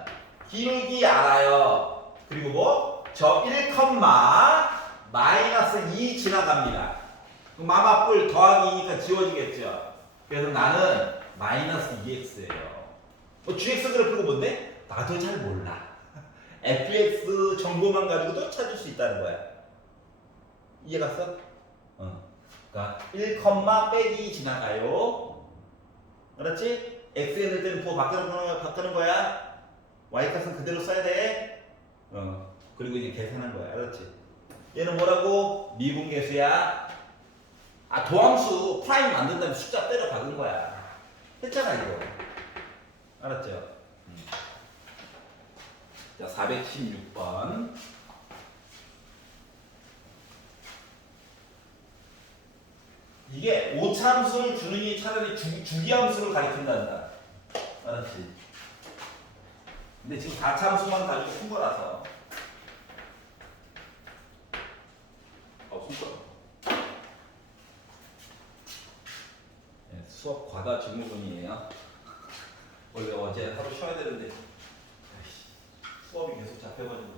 기울기 알아요. 그리고 뭐? 저 1, 마이너스 2 지나갑니다. 그럼 마마뿔 더하기 2니까 지워지겠죠. 그래서 나는 마이너스 2x예요. gx 그래프가 뭔데? 나도 잘 몰라. fx 정보만 가지고도 찾을 수 있다는 거야. 이해 갔어? 그러니까 1, 빼기 2 지나가요. 알았지? x에 넣을 때는 부호 바꾸는 거야. y 값은 그대로 써야 돼. 그리고 이제 계산한 거야. 알았지? 얘는 뭐라고? 미분계수야. 아, 도함수 프라임 만든 다음에 숫자 때려 박은 거야. 했잖아, 이거. 알았죠? 자, 416번. 이게 오차함수를 주느니 차라리 주기함수를 가리킨단다. 알았지? 근데 지금 4차함수만 가지고 푼 거라서. 손가락. 네, 수업 과다 증후군이에요. 원래 어제 하루 쉬어야 되는데 수업이 계속 잡혀가지고.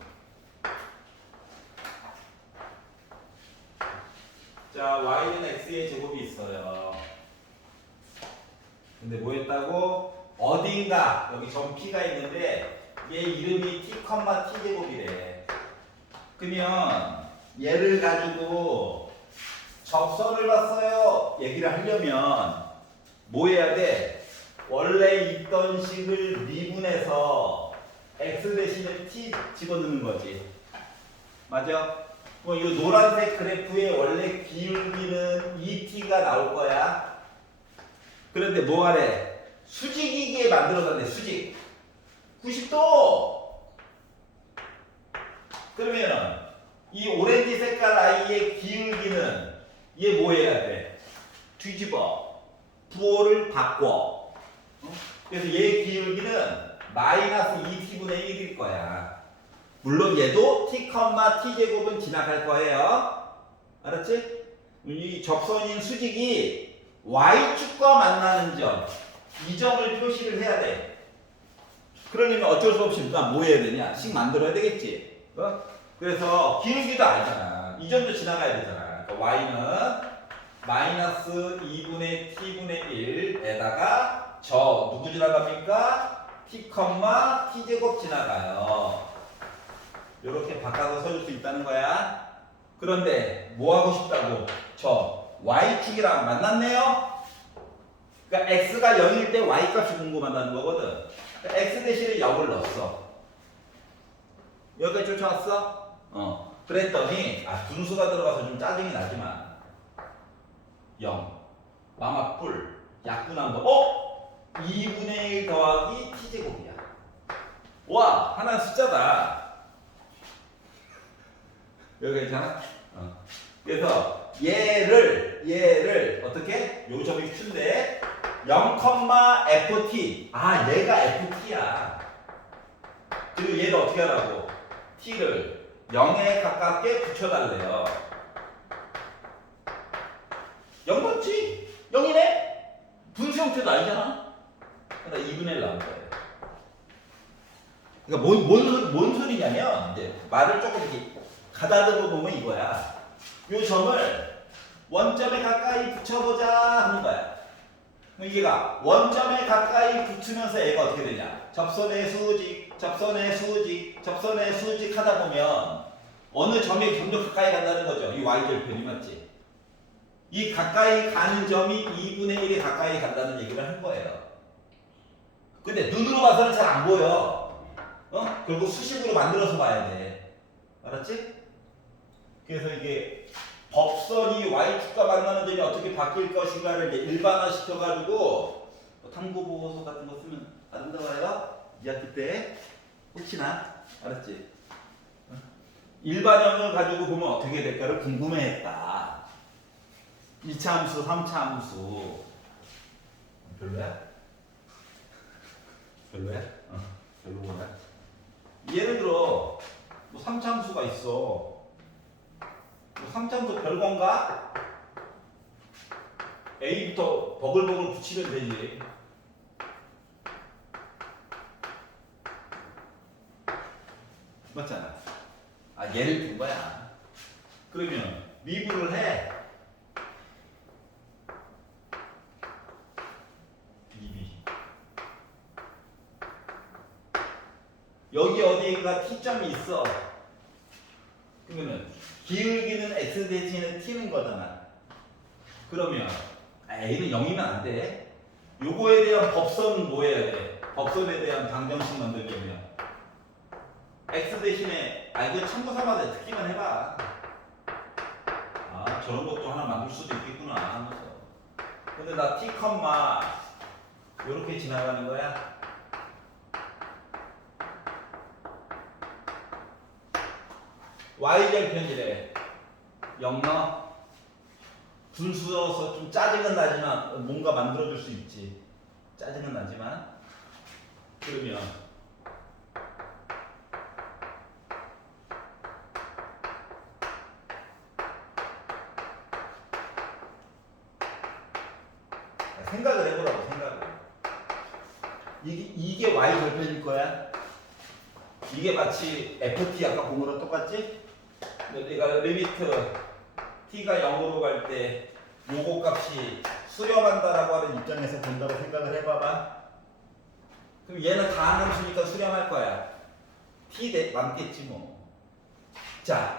자, y는 x의 제곱이 있어요. 근데 뭐였다고? 어딘가 여기 점 p가 있는데 얘 이름이 t, t 제곱이래. 그러면 얘를 가지고 접선을 봤어요 얘기를 하려면 뭐 해야 돼? 원래 있던 식을 미분해서 x 대신에 t 집어넣는 거지. 맞아? 이 노란색 그래프의 원래 기울기는 2t가 나올 거야. 그런데 뭐 하래? 수직이기에 만들어졌네. 수직 90도. 그러면 이 오렌지 색깔 아이의 기울기는 얘 뭐 해야 돼? 뒤집어 부호를 바꿔. 그래서 얘 기울기는 마이너스 2t분의 1일 거야. 물론 얘도 t, t제곱은 지나갈 거예요. 알았지? 이 접선인 수직이 y축과 만나는 점, 이 점을 표시를 해야 돼. 그러려면 어쩔 수 없이 누가 뭐 해야 되냐? 식 만들어야 되겠지. 그래서 기울기도 알잖아. 이 점도 지나가야 되잖아. 그러니까 y는 마이너스 2분의 t분의 1에다가 저 누구 지나갑니까? t, t제곱 지나가요. 이렇게 바꿔서 써줄 수 있다는 거야. 그런데 뭐 하고 싶다고? 저 y축이랑 만났네요. 그러니까 x가 0일 때 y값이 궁금하다는 거거든. 그러니까 x 대신에 0을 넣었어. 여기까지 쫓아왔어? 그랬더니 분수가 들어가서 좀 짜증이 나지만 0 마마 뿔 약분함도 2분의 1 더하기 t제곱이야. 와, 하나는 숫자다. 여기 있잖아. 그래서 얘를 어떻게? 요 점이 q인데 0,ft. 얘가 ft야. 그리고 얘를 어떻게 하라고? t를 0에 가깝게 붙여달래요. 0 맞지? 0이네? 분수 형태도 아니잖아? 그러니까 2분의 1 나온 거예요. 그러니까 뭔 소리냐면, 이제 말을 조금 이렇게 가다듬어 보면 이거야. 요 점을 원점에 가까이 붙여보자 하는 거야. 그럼 얘가 원점에 가까이 붙으면서 얘가 어떻게 되냐? 접선의 수직, 접선의 수직, 접선의 수직 하다 보면 어느 점이 점점 가까이 간다는 거죠. 이 y절편이 맞지? 이 가까이 가는 점이 2분의 1이 가까이 간다는 얘기를 한 거예요. 근데 눈으로 봐서는 잘 안 보여. 결국 수식으로 만들어서 봐야 돼. 알았지? 그래서 이게 법선이 y축과 만나는 점이 어떻게 바뀔 것인가를 이제 일반화 시켜가지고 탐구 보고서 같은 거 쓰면 안 된다고요? 2학기 때 혹시나 알았지? 일반형을 가지고 보면 어떻게 될까를 궁금해했다. 2차 함수, 3차 함수 별로야? 별로야? 별로구나. 예를 들어 뭐 3차 함수가 있어. 3차 함수 별건가? A부터 버글버글 붙이면 되지. 맞잖아. 얘를 둔 거야. 그러면 미분을 해. 2b. 여기 어디가 t점이 있어. 그러면은 기울기는 x 대신에 t는 거잖아. 그러면 a는 0이면 안 돼. 요거에 대한 법선은 뭐 해야 돼? 법선에 대한 방정식 만들려면 x 대신에 이거 참고 삼아서 듣기만 해봐. 저런 것도 하나 만들 수도 있겠구나 하면서. 근데 나 t, 요렇게 지나가는 거야. y절편이래. 0 넣어. 분수여서 좀 짜증은 나지만 뭔가 만들어줄 수 있지. 짜증은 나지만. 그러면 생각을 해보라고. 생각을. 이게 y절편일 거야. 이게 마치 ft 아까 본 거랑 똑같지? 내가 리미트 t가 0으로 갈 때 요거 값이 수렴한다라고 하는 입장에서 본다고 생각을 해봐봐. 그럼 얘는 다한 함수니까 수렴할 거야. t 남겠지 뭐. 자,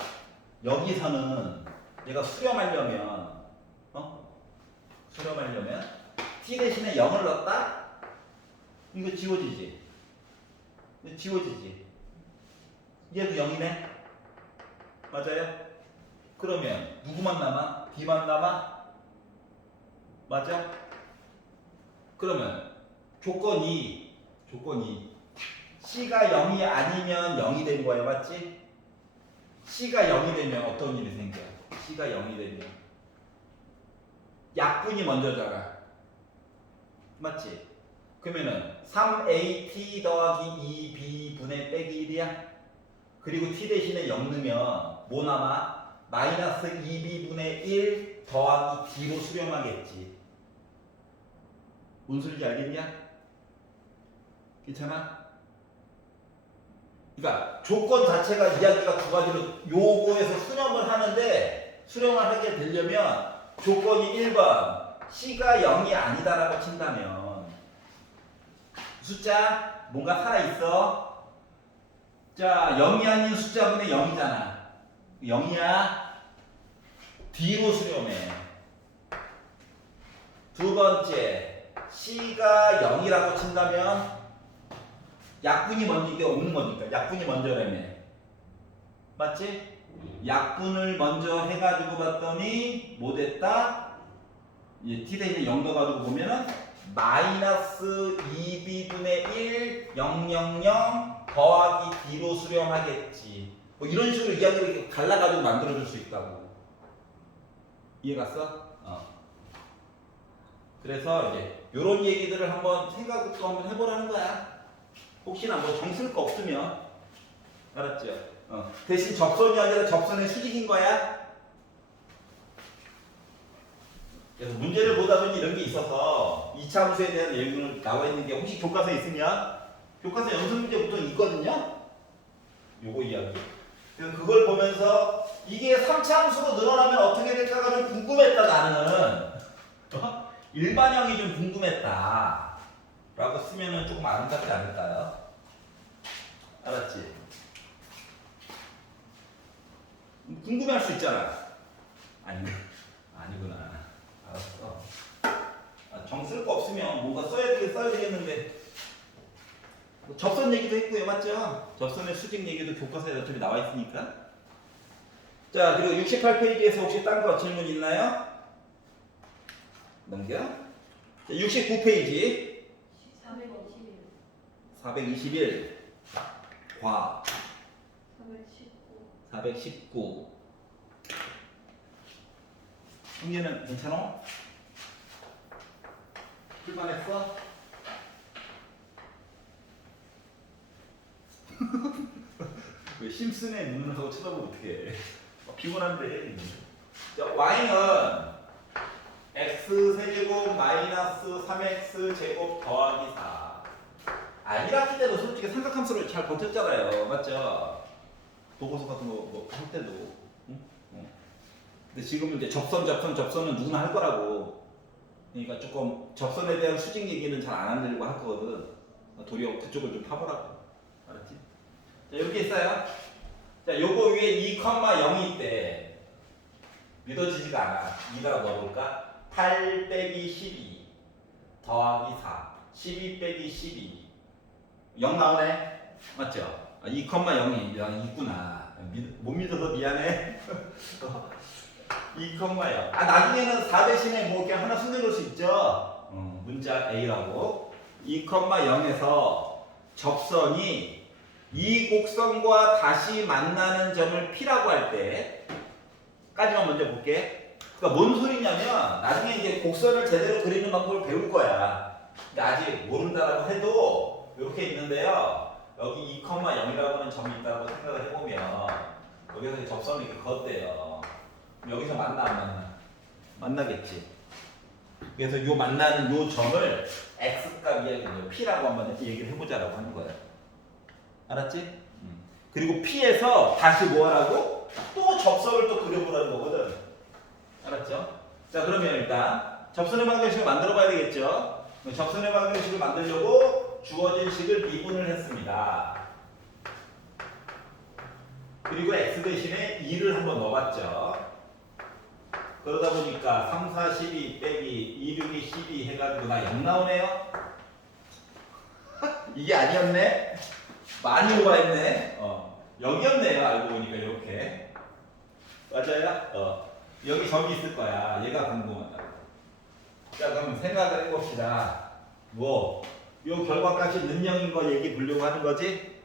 여기서는 얘가 수렴하려면 t 대신에 0을 넣었다? 이거 지워지지? 지워지지? 얘도 0이네? 맞아요? 그러면 누구만 남아? B만 남아? 맞아? 그러면 조건 2. C가 0이 아니면 0이 된 거야. 맞지? C가 0이 되면 어떤 일이 생겨? C가 0이 되면 약분이 먼저잖아. 맞지? 그러면은 3AT 더하기 2B분의 빼기 1이야. 그리고 T 대신에 0 넣으면 뭐 남아? 마이너스 2B분의 1 더하기 D로 수렴하겠지. 뭔 소리인지 알겠냐? 괜찮아? 그러니까 조건 자체가 이야기가 두 가지로 요거에서 수렴을 하는데 수렴을 하게 되려면 조건이 1번 C가 0이 아니다라고 친다면 숫자 뭔가 살아있어. 자 0이 아닌 숫자분의 0이잖아. 0이야. D로 수렴해. 두 번째 C가 0이라고 친다면 약분이 먼저인데 없는 거니까 약분이 먼저라며. 맞지? 약분을 먼저 해가지고 봤더니 뭐 됐다? T 대신에 0 넣어가지고 보면은 마이너스 2B분의 1 000 더하기 D로 수렴하겠지. 뭐 이런 식으로 이야기를 이렇게 갈라가지고 만들어줄 수 있다고. 이해갔어? 그래서 이제 요런 얘기들을 한번 생각을 또 한번 해보라는 거야. 혹시나 뭐 정쓸 거 없으면. 알았죠? 대신 접선이 아니라 접선의 수직인 거야. 그래서 문제를 보다 보니 이런 게 있어서 이차 함수에 대한 내용을 나와 있는 게 혹시 교과서에 있으면 교과서 연습 문제 보통 있거든요. 요거 이야기. 그래서 그걸 보면서 이게 3차 함수로 늘어나면 어떻게 될까가 좀 궁금했다 나는. 일반형이 좀 궁금했다 라고 쓰면은 조금 아름답지 않을까요? 알았지? 궁금해할 수 있잖아. 아니구나. 알았어. 정 쓸 거 없으면 뭔가 써야 되겠는데. 접선 얘기도 했고요. 맞죠? 접선의 수직 얘기도 교과서에 어차피 나와 있으니까. 자, 그리고 68페이지에서 혹시 딴 거 질문 있나요? 넘겨. 자, 69페이지. 421. 과. 419. 형제는 괜찮아? 출발했어? 왜 심슨의 눈을 하고 쳐다보면 어떡해. 피곤한데. 자, y는 x세제곱 마이너스 3x제곱 더하기 4. 아니라할 때도 솔직히 삼각함수를 잘 버텼잖아요. 맞죠? 도고서 같은 거 뭐 할 때도. 응? 근데 지금은 이제 접선은 누구나 할 거라고. 그러니까 조금 접선에 대한 수직 얘기는 잘 안 하려고 할 거거든. 도리어 그쪽을 좀 파보라고. 알았지? 자, 이렇게 있어요. 자, 요거 위에 2,0이 있대. 믿어지지가 않아. 2가 넣어볼까? 8 빼기 12 더하기 4. 12 빼기 12. 0 나오네? 맞죠? 2,0이 있구나. 못 믿어서 미안해. 2,0. 나중에는 4 대신에 뭐 그냥 하나 숨겨놓을 수 있죠? 문자 A라고. 2,0에서 접선이 이 곡선과 다시 만나는 점을 P라고 할 때까지만 먼저 볼게. 그러니까 뭔 소리냐면 나중에 이제 곡선을 제대로 그리는 방법을 배울 거야. 근데 아직 모른다라고 해도 이렇게 있는데요. 여기 2,0이라고 하는 점이 있다고 생각을 해보면 여기서 접선을 이렇게 걷대요. 여기서 만나 안 만나? 만나겠지. 그래서 요 만나는 요 점을 x값 이야기죠. p라고 한번 얘기를 해보자라고 하는 거예요. 알았지? 그리고 p에서 다시 뭐 하라고? 또 접선을 또 그려보라는 거거든. 알았죠? 자, 그러면 일단 접선의 방정식을 만들어 봐야 되겠죠? 접선의 방정식을 만들려고 주어진 식을 미분을 했습니다. 그리고 x 대신에 2를 한번 넣어봤죠. 그러다 보니까 3, 4, 12 빼기 2, 6이 12 해가지고 나 0 나오네요. 이게 아니었네? 많이 오버했네. 여기였네요. 알고 보니까 이렇게. 맞아요? 여기 점이 있을 거야. 얘가 궁금하다. 자, 그럼 생각을 해봅시다. 뭐 요 결과값이 는영인 거 얘기 보려고 하는 거지?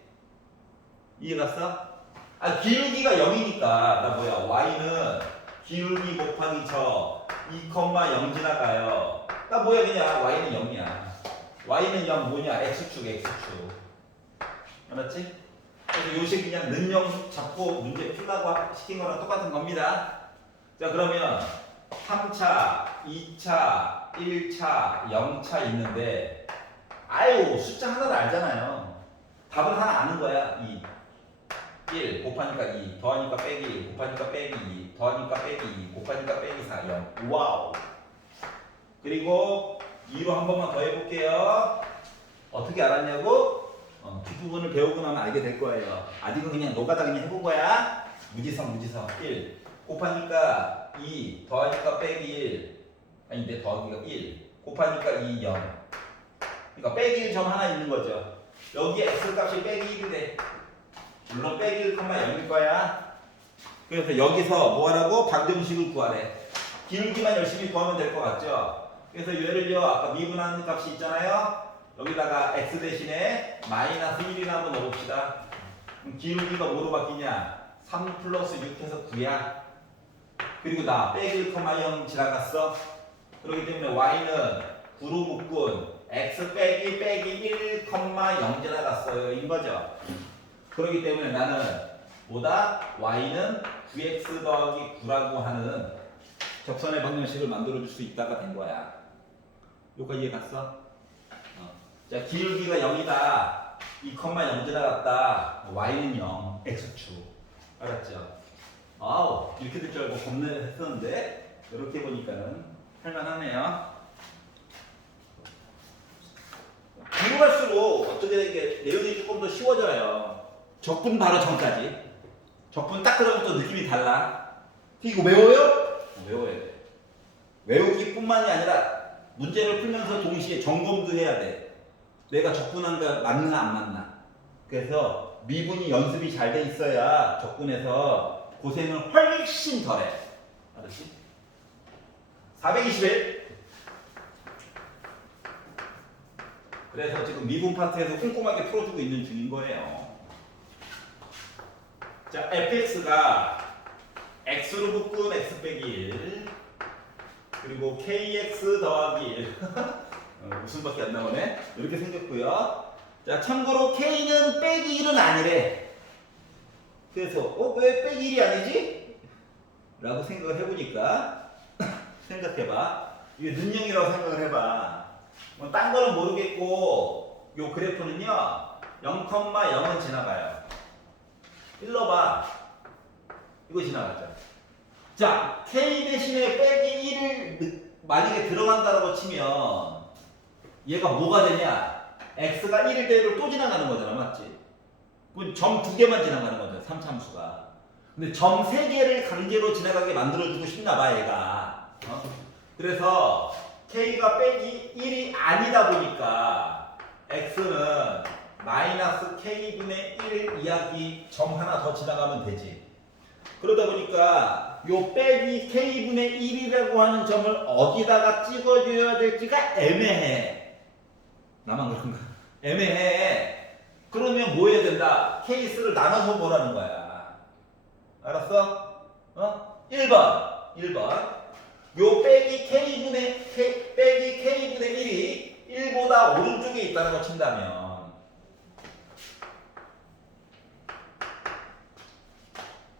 이해 갔어? 아 기울기가 0이니까 나 뭐야 y는 기울기 곱하기 저 2,0 지나가요. 나 뭐야 그냥 y는 0이야. y는 0 뭐냐? x축 x축. 알았지? 그래서 요식 그냥 는영 잡고 문제 풀라고 시킨 거랑 똑같은 겁니다. 자 그러면 3차, 2차, 1차, 0차 있는데 아유 숫자 하나를 알잖아요. 답을 하나 아는 거야. 1 곱하니까 2 더하니까 빼기 1 곱하니까 빼기 2 더하니까 빼기 2 곱하니까 빼기 4 0 와우. 그리고 2로 한 번만 더 해볼게요. 어떻게 알았냐고? 뒷부분을 배우고 나면 알게 될 거예요. 아직은 그냥 노가다 그냥 해본 거야. 무지성 1 곱하니까 2 더하니까 빼기 1 아닌데 더하기가 1 곱하니까 2 0. 그러니까 빼기 1점 하나 있는 거죠. 여기에 x값이 빼기 1이래. 물론 빼기 1,0일 거야. 그래서 여기서 뭐 하라고? 방정식을 구하래. 기울기만 열심히 구하면 될 것 같죠? 그래서 예를 들어 아까 미분하는 값이 있잖아요. 여기다가 x 대신에 마이너스 1이나 한번 넣어봅시다. 그럼 기울기가 뭐로 바뀌냐? 3 플러스 6해서 9야. 그리고 나 빼기 1,0 지나갔어. 그렇기 때문에 y는 9로 묶은 x 빼기 1,0 지나갔어요. 인 거죠. 그렇기 때문에 나는 뭐다? y는 9x 더하기 9라고 하는 적선의 방정식을 만들어줄 수 있다가 된 거야. 여기까지 이해 갔어? 자, 기울기가 0이다. 2,0 지나갔다. y는 0. x축. 알았죠? 아우, 이렇게 될 줄 알고 겁내했었는데 이렇게 보니까는 할만하네요. 뒤로 갈수록 어떻게 이게 내용이 조금 더 쉬워져요. 적분 바로 전까지. 적분 딱 그러면 또 느낌이 달라. 이거 외워요? 외워야 돼. 외우기뿐만이 아니라 문제를 풀면서 동시에 점검도 해야 돼. 내가 적분한 거 맞나 안 맞나. 그래서 미분이 연습이 잘 돼 있어야 적분에서 고생을 훨씬 덜해. 알았지? 421. 그래서 지금 미분 파트에서 꼼꼼하게 풀어주고 있는 중인 거예요. 자, fx가 x로 묶은 x 빼기 1 그리고 kx 더하기 1 무슨밖에 안 나오네? 이렇게 생겼고요. 자, 참고로 k는 빼기 1은 아니래. 그래서 왜 빼기 1이 아니지? 라고 생각을 해보니까 생각해봐. 이게 는영이라고 생각을 해봐. 뭐 딴 거는 모르겠고 요 그래프는요 0,0은 지나가요. 일러봐. 이거 지나갔죠. 자, k 대신에 빼기 1을 만약에 들어간다고 치면 얘가 뭐가 되냐? x가 1일 대로 또 지나가는 거잖아. 맞지? 그럼 점 2개만 지나가는 거잖아. 3참수가. 근데 점 3개를 강제로 지나가게 만들어주고 싶나 봐 얘가. 그래서 k가 빼기 1이 아니다 보니까 x는 마이너스 k분의 1 이하기 점 하나 더 지나가면 되지. 그러다 보니까 요 빼기 k분의 1이라고 하는 점을 어디다가 찍어줘야 될지가 애매해. 나만 그런가? 애매해. 그러면 뭐 해야 된다? 케이스를 나눠서 보라는 거야. 알았어? 1번. 요 빼기 k분의 1이 1보다 오른쪽에 있다는 거 친다면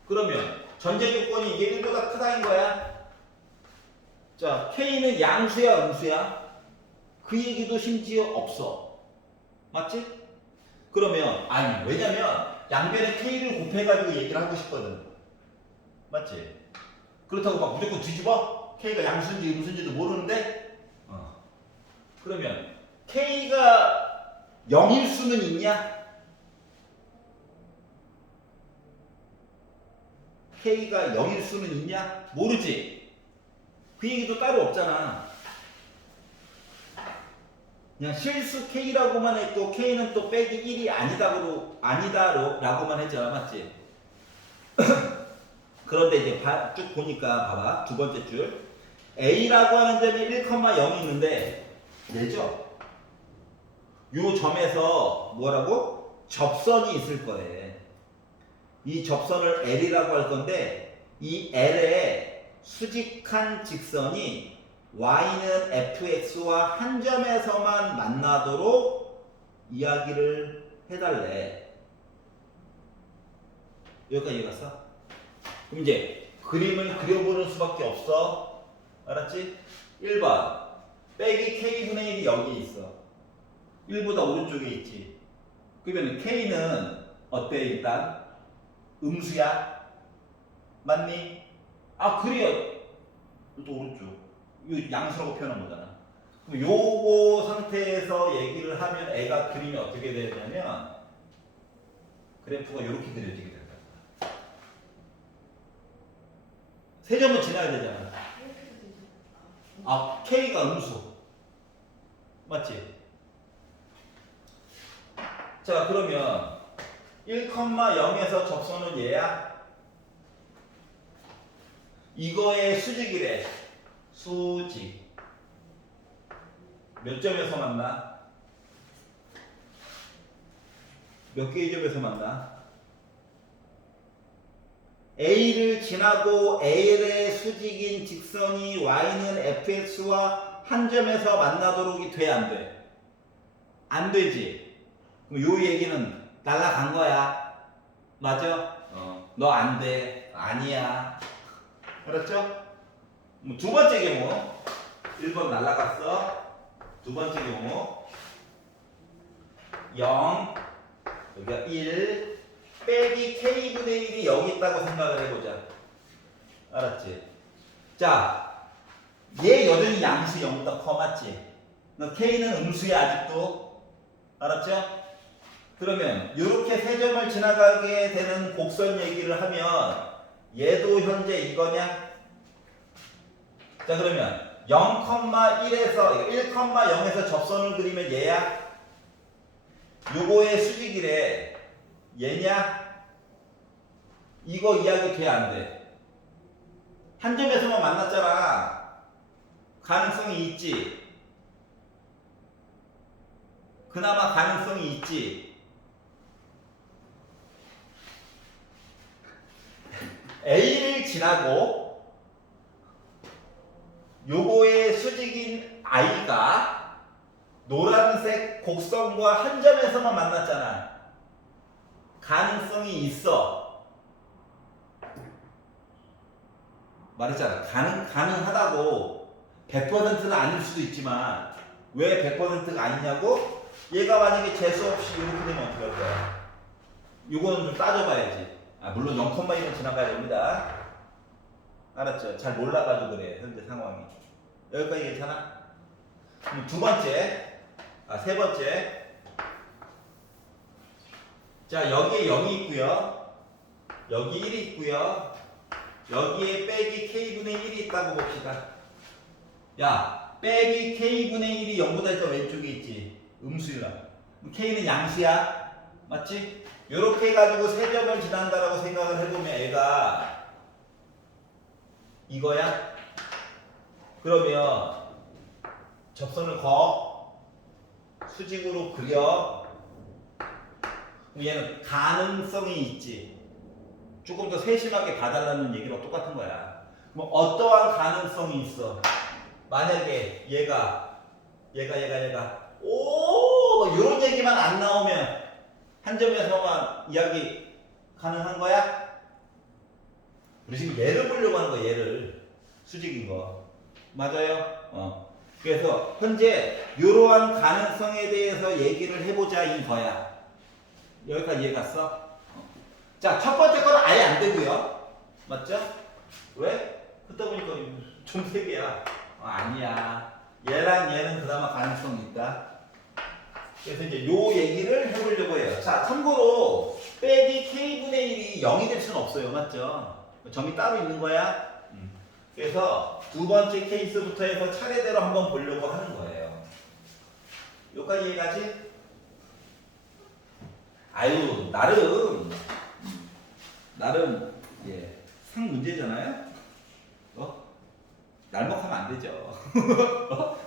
그러면 전제 조건이 이게 1보다 크다인 거야. 자, k는 양수야 음수야? 그 얘기도 심지어 없어. 맞지? 그러면 아니 왜냐면 양변에 k를 곱해가지고 얘기를 하고 싶거든. 맞지? 그렇다고 막 무조건 뒤집어? k가 양수인지 음수인지도 모르는데? 그러면 k가 0일 수는 있냐? k가 0일 수는 있냐? 모르지? 그 얘기도 따로 없잖아. 그냥 실수 k라고만 했고 k는 또 빼기 1이 아니다라고만 했잖아. 맞지? 그런데 이제 쭉 보니까 봐봐. 두 번째 줄 A라고 하는 점이 1,0이 있는데 얘죠? 요 점에서 뭐라고? 접선이 있을 거래. 이 접선을 L이라고 할 건데 이 L에 수직한 직선이 y는 fx와 한 점에서만 만나도록 이야기를 해달래. 여기까지 이해갔어? 그럼 이제 그림을 그려보는 수밖에 없어. 알았지? 1번 빼기 k분의 1이 여기 있어. 1보다 오른쪽에 있지. 그러면 k는 어때 일단? 음수야? 맞니? 아 그래요. 또 오른쪽. 이거 양수라고 표현한 거잖아. 그럼 요거 상태에서 얘기를 하면 애가 그림이 어떻게 되냐면 그래프가 이렇게 그려지게 된다. 세 점은 지나야 되잖아. 아 K가 음수. 맞지? 자 그러면 1,0에서 접선은 얘야? 이거의 수직이래. 수직. 몇 점에서 만나? 몇 개의 점에서 만나? A를 지나고 A의 수직인 직선이 Y는 fx와 한 점에서 만나도록이 돼, 안 돼? 안 되지? 그럼 요 얘기는 날라간 거야. 맞아? 너 안 돼. 아니야. 알았죠? 두 번째 경우 1번 날라갔어. 두 번째 경우 0 여기가 1 빼기 k분의 1이 여기 있다고 생각을 해보자. 알았지? 자, 얘 여전히 양수 0부터 커 맞지? 너 k는 음수야 아직도. 알았죠? 그러면 이렇게 세 점을 지나가게 되는 곡선 얘기를 하면 얘도 현재 이거냐? 자 그러면 0,1에서 1,0에서 접선을 그리면 얘야? 요거의 수직이래. 얘냐? 이거 이야기 돼 안 돼? 한 점에서만 만났잖아. 가능성이 있지. 그나마 가능성이 있지. A를 지나고 요거의 수직인 I가 노란색 곡선과 한 점에서만 만났잖아. 가능성이 있어. 말했잖아. 가능하다고. 100%는 아닐 수도 있지만 왜 100%가 아니냐고? 얘가 만약에 재수 없이 이렇게 되면 어떻게 할 거야? 이거는 좀 따져봐야지. 물론 0,1은 지나가야 됩니다. 알았죠? 잘 몰라가지고 그래 현재 상황이. 여기까지 괜찮아? 그럼 두 번째, 세 번째. 자 여기에 0이 있고요. 여기 1이 있고요. 여기에 빼기 k분의 1이 있다고 봅시다. 야 빼기 k분의 1이 0보다 있다 왼쪽에 있지. 음수야. k는 양수야. 맞지? 요렇게 해가지고 세 점을 지난다라고 생각을 해보면 애가 이거야? 그러면 접선을 거 수직으로 그려. 얘는 가능성이 있지. 조금 더 세심하게 봐달라는 얘기랑 똑같은 거야. 뭐 어떠한 가능성이 있어? 만약에 얘가 뭐 이런 얘기만 안 나오면 한 점에서만 이야기 가능한 거야? 우리 지금 얘를 보려고 하는 거야. 얘를 수직인 거 맞아요? 그래서 현재 이러한 가능성에 대해서 얘기를 해보자 인 거야. 여기까지 이해 갔어? 자, 첫 번째 건 아예 안 되고요. 맞죠? 왜? 듣다 보니까 좀 세 개야. 아니야. 얘랑 얘는 그나마 가능성이 있다. 그래서 이제 요 얘기를 해보려고 해요. 자, 참고로 빼기 k분의 1이 0이 될 수는 없어요. 맞죠? 점이 따로 있는 거야. 그래서 두 번째 케이스부터 해서 차례대로 한번 보려고 하는 거예요. 여기까지 이해가지? 아유, 나름 예, 상 문제잖아요. 날먹하면 안 되죠.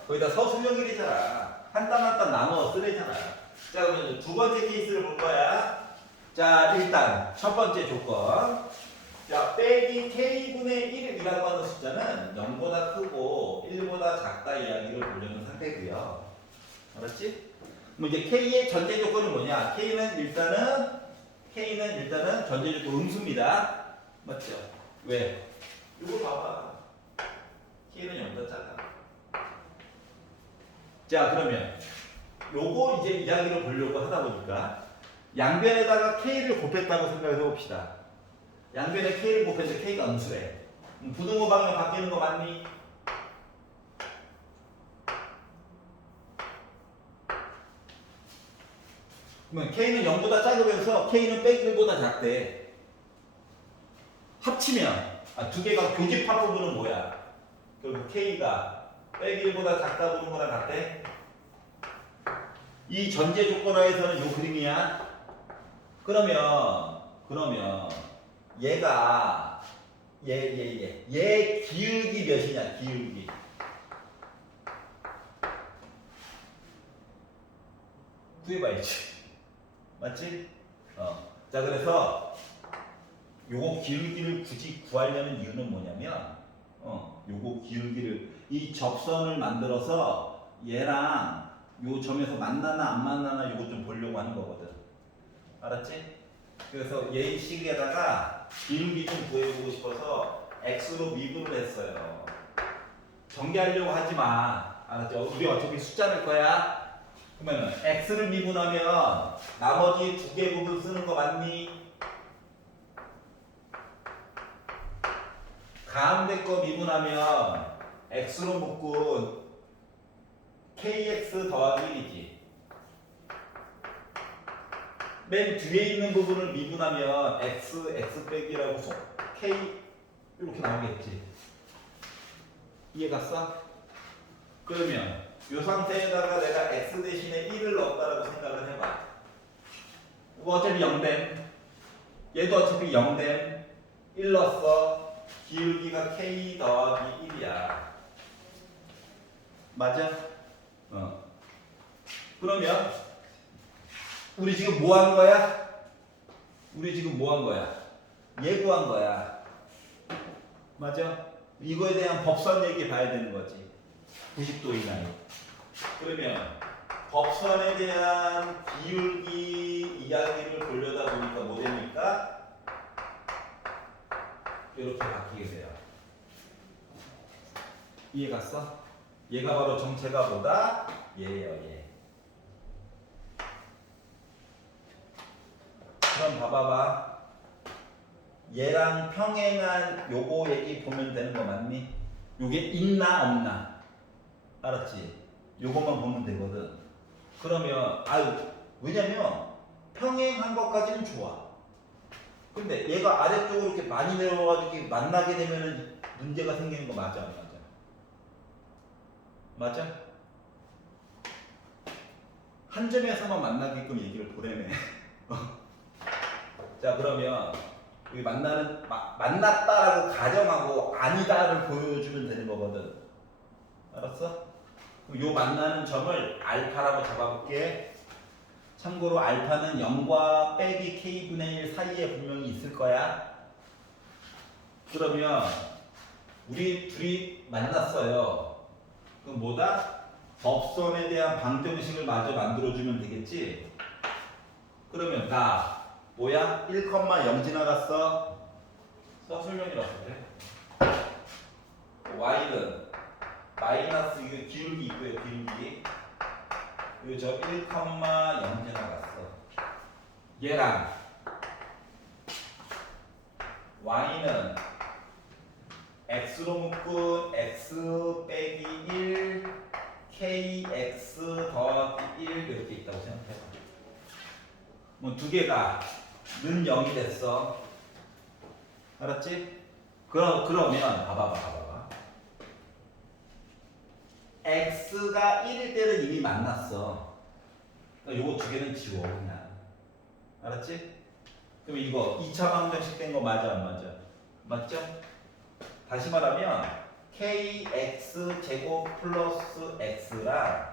거기다 서술형이잖아. 한 땀 한 땀 나눠 쓰래잖아요. 자, 그러면 두 번째 케이스를 볼 거야. 자, 일단 첫 번째 조건. 자, 빼기 k분의 1이라고 하는 숫자는 0보다 크고 1보다 작다 이야기를 보려는 상태고요. 알았지? 그럼 이제 k의 전제 조건이 뭐냐? k는 일단은 전제 조건 음수입니다. 맞죠? 왜? 이거 봐봐. k는 0보다 작아. 자, 그러면 요거 이제 이야기를 보려고 하다 보니까 양변에다가 k를 곱했다고 생각을 해봅시다. 양변에 k를 곱했는데 k가 음수래. 부등호 방향 바뀌는 거 맞니? 그러면 k는 0보다 작으면서 k는 빼기 1보다 작대. 합치면 두 개가 교집합 부분은 뭐야? 결국 k가 빼기 1보다 작다 보는 거랑 같대. 이 전제 조건하에서는 요 그림이야. 그러면 얘가 얘 기울기 몇이냐? 기울기. 구해봐야지. 맞지? 자, 그래서 요거 기울기를 굳이 구하려는 이유는 뭐냐면 요거 기울기를 이 접선을 만들어서 얘랑 요 점에서 만나나 안 만나나 요거 좀 보려고 하는 거거든. 알았지? 그래서 얘 식에다가 기울기 좀 구해보고 싶어서 x로 미분을 했어요. 전개하려고 하지 마. 알았죠? 우리 어차피 숫자 낼 거야. 그러면 x를 미분하면 나머지 두 개 부분 쓰는 거 맞니? 가운데 거 미분하면 x로 묶은 kx 더하기 1이지. 맨 뒤에 있는 부분을 미분하면 x 빼기라고 k 이렇게 나오겠지. 이해 갔어? 그러면 이 상태에다가 내가 x 대신에 1을 넣었다라고 생각을 해봐. 이거 어차피 0됨. 얘도 어차피 0됨. 1 넣었어. 기울기가 k 더하기 1이야. 맞아? 그러면 우리 지금 뭐 한 거야? 얘 구한 거야. 맞아? 이거에 대한 법선 얘기 봐야 되는 거지. 90도 이하에. 그러면 법선에 대한 기울기 이야기를 보려다 보니까 뭐 됩니까? 이렇게 바뀌게 돼요. 이해 갔어? 얘가 바로 정체가 뭐다? 얘예요, 얘. 그럼 봐봐봐. 얘랑 평행한 요거 얘기 보면 되는 거 맞니? 요게 있나 없나? 알았지? 요것만 보면 되거든. 그러면 왜냐면 평행한 것까지는 좋아. 근데 얘가 아래쪽으로 이렇게 많이 내려와가지고 이렇게 만나게 되면은 문제가 생기는 거 맞아, 안 맞아? 맞아? 한 점에서만 만나게끔 얘기를 보내네. 자, 그러면 여기 만났다라고 가정하고 아니다를 보여주면 되는 거거든. 알았어? 그럼 요 만나는 점을 알파라고 잡아볼게. 참고로 알파는 0과 빼기 k분의 1 사이에 분명히 있을 거야. 그러면 우리 둘이 만났어요. 그럼 뭐다? 법선에 대한 방정식을 마저 만들어주면 되겠지? 그러면 나 뭐야? 1,0 지나갔어? 서술형이라고 그래. y는 마이너스 이거 기울기 있고요, 기울기. 그리고 저 1,0 지나갔어. 얘랑 y는 x로 묶은 x 빼기 1 kx 더하기 1 이렇게 있다고 생각해봐. 뭐 두 개가 는 0이 됐어. 알았지? 그러면 봐봐. x가 1일 때는 이미 만났어. 그러니까 요거 두 개는 지워 그냥. 알았지? 그럼 이거 2차 방정식 된 거 맞아 안 맞아? 맞죠? 다시 말하면 kx 제곱 플러스 x랑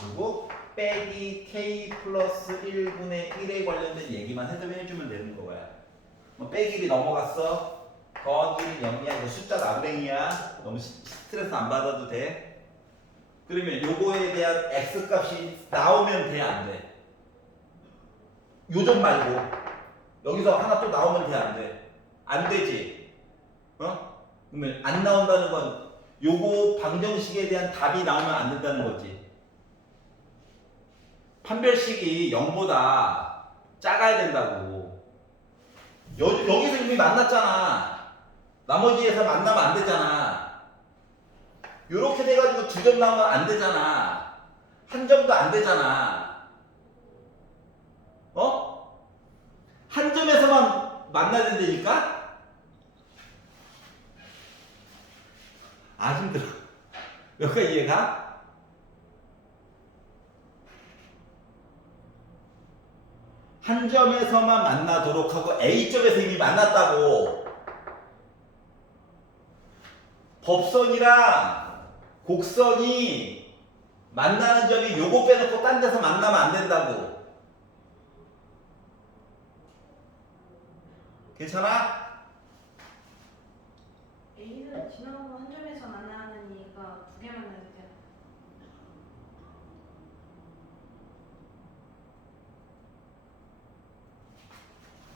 그리고 빼기 k 플러스 1분의 1에 관련된 얘기만 해주면 되는 거야. 뭐 빼기 1이 넘어갔어. 더하기 1은 0이야. 이거 숫자 나부랭이야. 너무 스트레스 안 받아도 돼. 그러면 요거에 대한 x 값이 나오면 돼, 안 돼? 요점 말고 여기서 하나 또 나오면 돼, 안 돼? 안 되지. 어? 그러면 안 나온다는 건 요거 방정식에 대한 답이 나오면 안 된다는 거지. 판별식이 0보다 작아야 된다고. 여기서 이미 만났잖아. 나머지에서 만나면 안 되잖아. 요렇게 돼가지고 2점 나오면 안 되잖아. 한 점도 안 되잖아. 어? 한 점에서만 만나야 된다니까? 아, 힘들어. 여기까지 이해가? 한 점에서만 만나도록 하고 A점에서 이미 만났다고. 법선이랑 곡선이 만나는 점이 요거 빼놓고 딴 데서 만나면 안 된다고. 괜찮아? A는 지나고 한 점에서 만나는 이가 두 개 만나야 되잖아.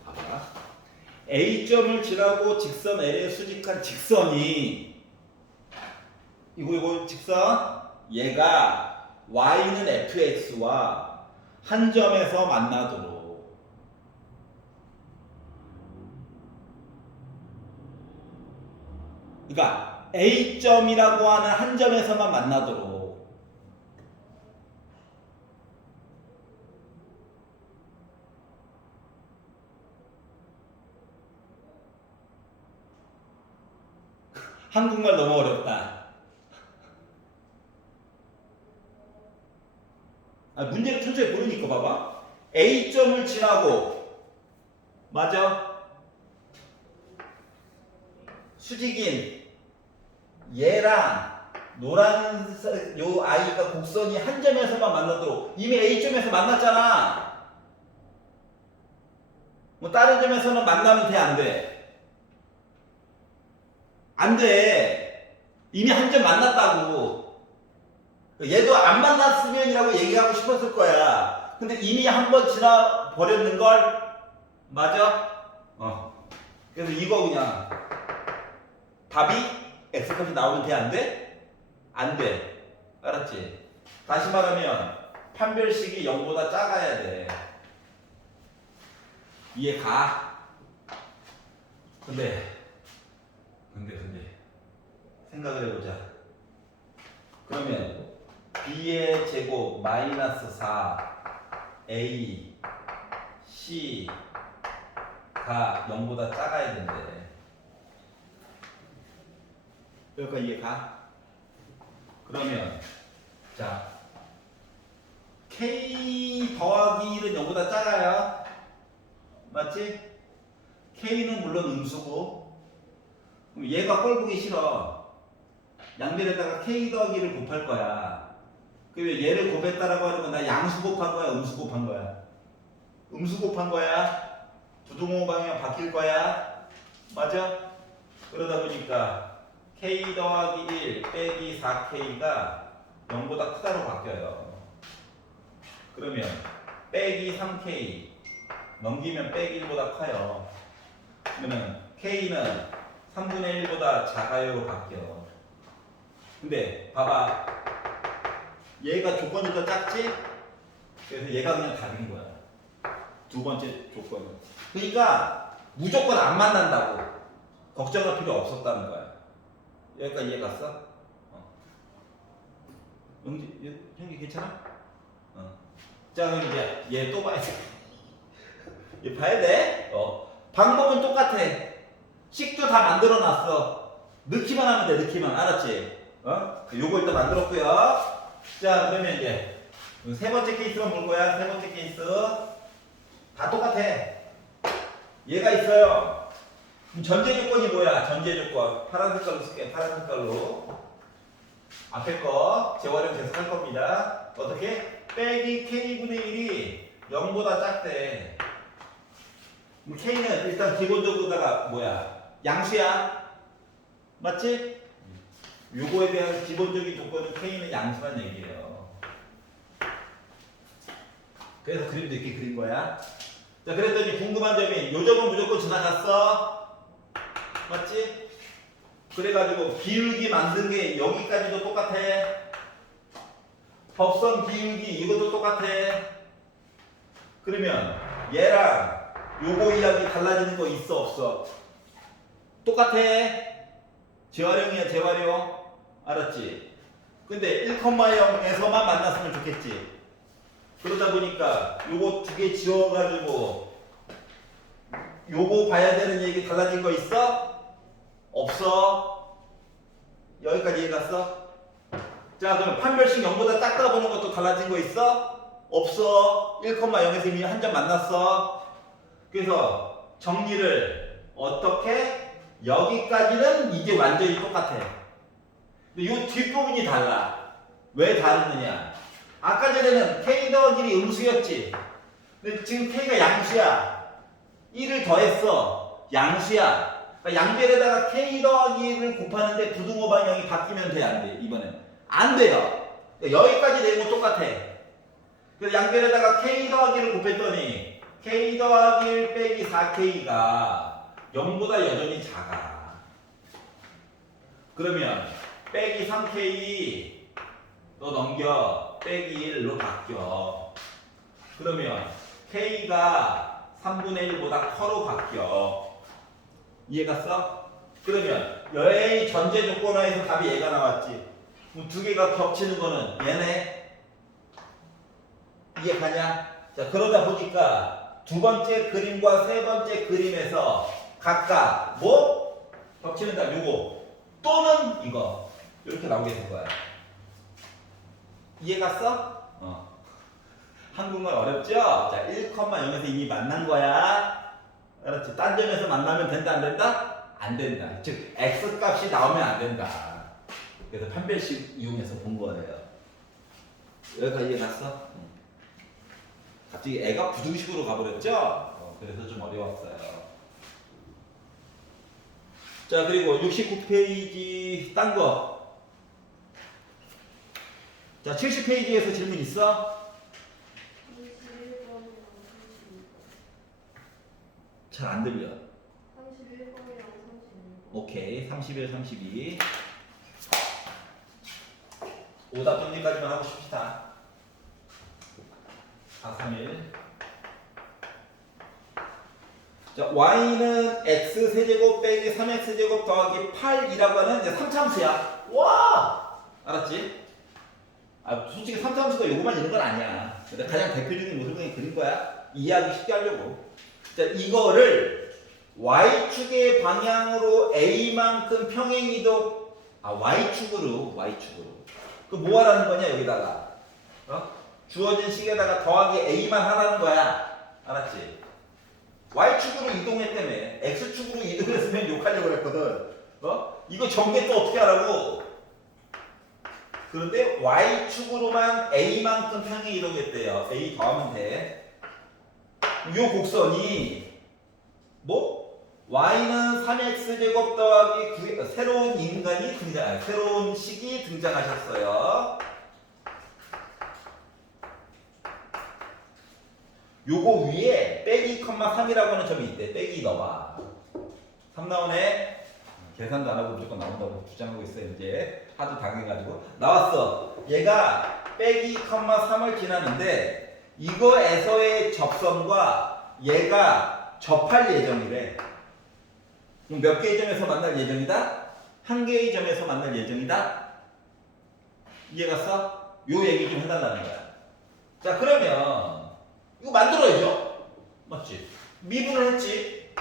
봐봐. A점을 지나고 직선 L에 수직한 직선이 이거 직선 얘가 Y는 fx와 한 점에서 만나도록. 그러니까 A점이라고 하는 한 점에서만 만나도록. 한국말 너무 어렵다. 문제를 천천히 보니까 봐봐. A점을 지나고 맞아? 수직인 얘랑 노란 요 아이가 곡선이 한 점에서만 만나도록. 이미 A점에서 만났잖아. 뭐 다른 점에서는 만나면 돼, 안 돼? 안 돼. 이미 한 점 만났다고. 얘도 안 만났으면이라고 얘기하고 싶었을 거야. 근데 이미 한 번 지나 버렸는 걸. 맞아? 그래서 이거 그냥 답이 x값이 나오면 돼, 안 돼? 안 돼. 알았지? 다시 말하면 판별식이 0보다 작아야 돼. 이해 가? 근데 생각을 해보자. 그러면 b의 제곱 마이너스 4 a c가 0보다 작아야 된대. 여기까지 이해 가? 그러면 자 k 더하기 1은 0보다 작아요. 맞지? k는 물론 음수고. 그럼 얘가 꼴 보기 싫어. 양변에다가 k 더하기를 곱할 거야. 그러면 얘를 곱했다라고 하는 건 나 양수 곱한 거야, 음수 곱한 거야? 음수 곱한 거야. 부등호 방향 바뀔 거야. 맞아? 그러다 보니까 k 더하기 1 빼기 4k가 0보다 크다로 바뀌어요. 그러면 빼기 3k 넘기면 빼기 1보다 커요. 그러면 k는 3분의 1보다 작아요로 바뀌어. 근데 봐봐, 얘가 조건이 더 작지? 그래서 얘가 그냥 답인 거야. 두 번째 조건은. 그러니까 무조건 안 만난다고. 걱정할 필요 없었다는 거야. 여기까지 이해 갔어? 형이 괜찮아? 자, 그럼 이제 얘 또 봐야 돼. 얘 봐야 돼? 방법은 똑같아. 식도 다 만들어 놨어. 넣기만 하면 돼, 넣기만. 알았지? 요거 일단 만들었고요. 자, 그러면 이제 세 번째 케이스만 볼 거야. 세 번째 케이스. 다 똑같아. 얘가 있어요. 그럼 전제 조건이 뭐야? 전제 조건. 파란 색깔로 쓸게. 파란 색깔로. 앞에 거 재활용 계속 할 겁니다. 어떻게? 빼기 k분의 1이 0보다 작대. 그럼 k는 일단 기본적으로다가 뭐야? 양수야. 맞지? 요거에 대한 기본적인 조건은 k는 양수란 얘기예요. 그래서 그림도 이렇게 그린 거야. 자, 그랬더니 궁금한 점이 요 점은 무조건 지나갔어. 맞지? 그래가지고 기울기 만든 게 여기까지도 똑같아. 법선 기울기 이것도 똑같아. 그러면 얘랑 요거 이야기 달라지는 거 있어 없어? 똑같아. 재활용이야 재활용. 알았지? 근데 1,0에서만 만났으면 좋겠지. 그러다 보니까 요거 두 개 지워가지고 요거 봐야 되는 얘기 달라진 거 있어? 없어. 여기까지 이해 갔어? 자, 그럼 판별식 0보다 작다 보는 것도 달라진 거 있어? 없어. 1,0에서 이미 한 점 만났어. 그래서 정리를 어떻게? 여기까지는 이게 완전히 똑같아. 근데 이 뒷부분이 달라. 왜 다르느냐? 아까 전에는 k 더하기 1이 음수였지. 근데 지금 k가 양수야. 1을 더했어. 양수야. 그러니까 양변에다가 k 더하기 1을 곱하는데 부등호 방향이 바뀌면 돼, 안 돼? 이번엔 안 돼요. 여기까지 내용은 똑같아. 그래서 양변에다가 k 더하기를 곱했더니 k 더하기 1 빼기 4k가 0보다 여전히 작아. 그러면 빼기 3k 너 넘겨 빼기 1로 바뀌어. 그러면 k가 3분의 1보다 커로 바뀌어. 이해갔어? 그러면 여의 전제 조건하에서 답이 얘가 나왔지. 그럼 두 개가 겹치는 거는 얘네. 이해가냐? 자, 그러다 보니까 두 번째 그림과 세 번째 그림에서 각각 뭐? 겹치는 답 요거 또는 이거 이렇게 나오게 된 거야. 이해갔어? 한국말 어렵죠? 자, 1,0에서 이미 만난 거야. 알았지? 딴 점에서 만나면 된다, 안 된다? 안 된다. 즉, x 값이 나오면 안 된다. 그래서 판별식 이용해서 본 거예요. 여기까지 이해갔어? 갑자기 애가 부등식으로 가버렸죠? 그래서 좀 어려웠어요. 자, 그리고 69페이지 딴 거. 자, 70페이지에서 질문 있어? 잘 안 들려. 31번이랑 32번. 오케이. 31, 32. 오답 정리까지만 하고 싶시다. 4, 3, 1. 자, y는 x 세제곱 빼기 3x 제곱 더하기 8이라고 하는 이제 3참수야. 와! 알았지? 아, 솔직히 3참수가 요거만 있는 건 아니야. 근데 가장 대표적인 모습을 그냥 그린 거야. 이해하기 쉽게 하려고. 자, 이거를 y축의 방향으로 a만큼 평행이동, y축으로. 그 뭐 하라는 거냐, 여기다가. 주어진 식에다가 더하기 a만 하라는 거야. 알았지? y축으로 이동했다며. x축으로 이동했으면 욕하려고 그랬거든. 이거 전개 또 어떻게 하라고? 그런데 y축으로만 a만큼 평행 이동했대요. a 더하면 돼. 요 곡선이 뭐? y는 3x제곱 더하기 9, 새로운 인간이 새로운 식이 등장하셨어요. 요거 위에 빼기 3이라고 하는 점이 있대. 빼기 넣어봐. 3 나오네. 계산도 안 하고 무조건 나온다고 주장하고 있어요. 이제 하도 당해가지고 나왔어. 얘가 빼기 3을 지나는데 이거에서의 접선과 얘가 접할 예정이래. 그럼 몇 개의 점에서 만날 예정이다? 한 개의 점에서 만날 예정이다? 이해갔어? 요 얘기 좀 해달라는 거야. 자, 그러면 이거 만들어야죠. 맞지? 미분을 했지.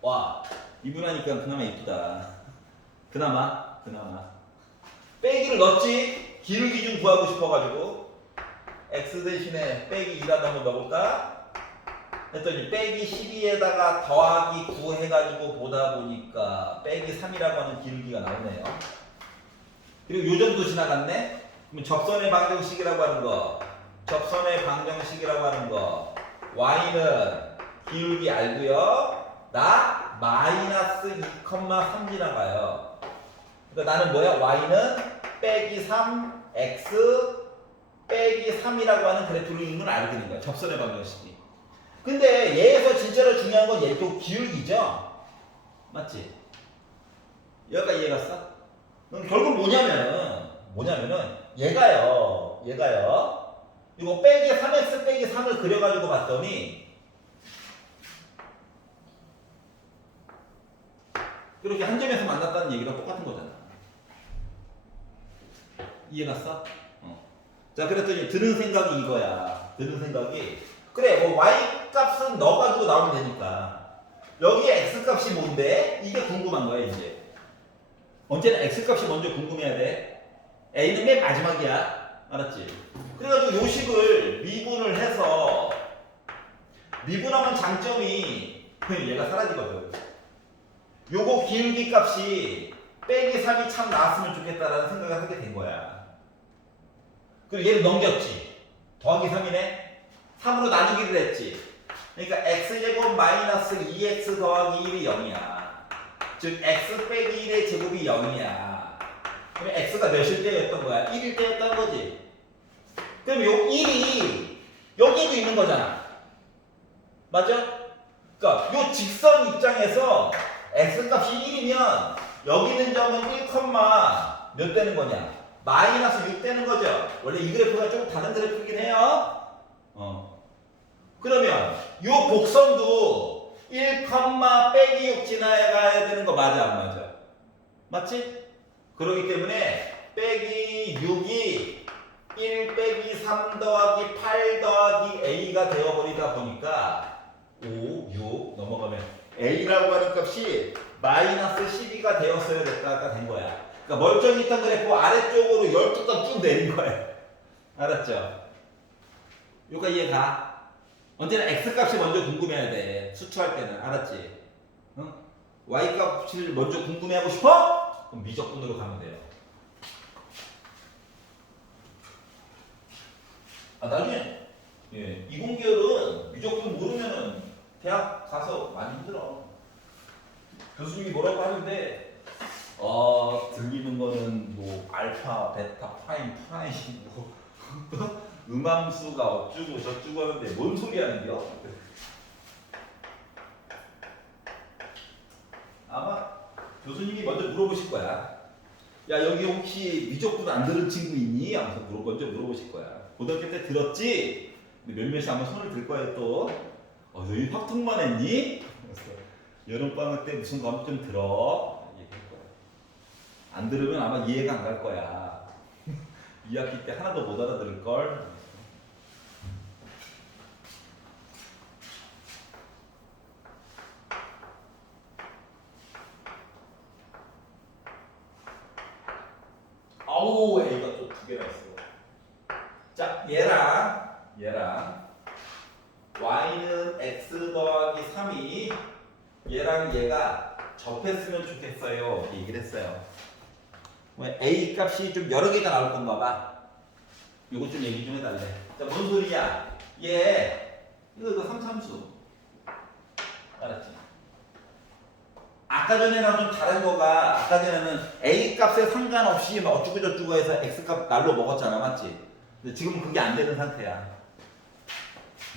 와, 미분하니까 그나마 이쁘다. 그나마. 빼기를 넣었지. 기울기 좀 구하고 싶어가지고 x 대신에 빼기 2라도 한번 넣어볼까? 했더니 빼기 12에다가 더하기 9 해가지고 보다 보니까 빼기 3이라고 하는 기울기가 나오네요. 그리고 요 정도 지나갔네? 그럼 접선의 방정식이라고 하는 거, 접선의 방정식이라고 하는 거, y는 기울기 알고요. 나 마이너스 2,3 지나가요. 그러니까 나는 뭐야? y는 빼기 3, x 빼기 3이라고 하는 그래프를 있는 걸 알게 된 거야. 접선의 방정식이. 근데 얘에서 진짜로 중요한 건 얘 또 기울기죠? 맞지? 여기까지 이해갔어? 그럼 결국 뭐냐면은 얘가요 이거 빼기 3x 빼기 3을 그려가지고 봤더니 이렇게 한 점에서 만났다는 얘기랑 똑같은 거잖아. 이해갔어? 자, 그랬더니 드는 생각이 이거야. 드는 생각이 그래 뭐 y 값은 넣어가지고 나오면 되니까 여기 x 값이 뭔데? 이게 궁금한 거야 이제. 언제나 x 값이 먼저 궁금해야 돼. a는 맨 마지막이야. 알았지? 그래가지고 요 식을 미분을 해서 미분하면 장점이 얘가 사라지거든. 요거 기울기 값이 빼기 3이 참 나왔으면 좋겠다라는 생각을 하게 된 거야. 그리고 얘를 넘겼지. 더하기 3이네. 3으로 나누기를 했지. 그러니까 x제곱 마이너스 2x 더하기 1이 0이야. 즉 x 빼기 1의 제곱이 0이야. 그럼 x가 몇일 때였던 거야? 1일 때였던 거지. 그럼 요 1이 여기도 있는 거잖아. 맞아? 그러니까 요 직선 입장에서 x 값이 1이면 여기 있는 점은 1, 몇 되는 거냐? 마이너스 6 되는 거죠. 원래 이 그래프가 좀 다른 그래프이긴 해요. 그러면 요 곡선도 1, 빼기 6 지나가야 되는 거 맞아 안 맞아? 맞지? 그렇기 때문에 빼기 6이 1 빼기 3 더하기 8 더하기 a가 되어버리다 보니까 5, 6 넘어가면 a라고 하는 값이 마이너스 12가 되었어야 됐다가 된 거야. 그러니까 멀쩡히 있던 그래프 아래쪽으로 12가 쭉 내린 거야. 알았죠? 요거 이해가? 언제나 x값이 먼저 궁금해야 돼. 수투할 때는. 알았지? 응? y값을 먼저 궁금해하고 싶어? 그럼 미적분으로 가면 돼요. 나중에 이공계열은 미적분 모르면은 대학 가서 많이 힘들어. 교수님이 뭐라고 하는데 들리는 거는 뭐 알파, 베타, 프라임, 뭐 음함수가 어쩌고 저쩌고 하는데 뭔 소리 하는겨? 아마 교수님이 먼저 물어보실 거야. 야 여기 혹시 미적분 안 들은 친구 있니? 하면서 먼저 물어보실 거야. 고등학교 때 들었지? 근데 몇몇이 아마 손을 들 거예요 또. 너희 확통만 했니? 그래서 여름방학 때 무슨 과목 좀 들어? 얘기할 거야. 안 들으면 아마 이해가 안 갈 거야. 2학기 때 하나도 못 알아들을 걸. 아우 A가 또 두 개나 있어. 자 얘랑 y는 x 더하기 3이 얘랑 얘가 접했으면 좋겠어요. 이렇게 얘기를 했어요. A 값이 좀 여러 개가 나올 건가 봐. 요거 좀 얘기 좀 해달래. 자, 뭔 소리야? 이거 삼참수. 알았지? 아까 전에랑 좀 다른 거가, 아까 전에는 A 값에 상관없이 막 어쩌고저쩌고 해서 X 값 날로 먹었잖아. 맞지? 근데 지금은 그게 안 되는 상태야.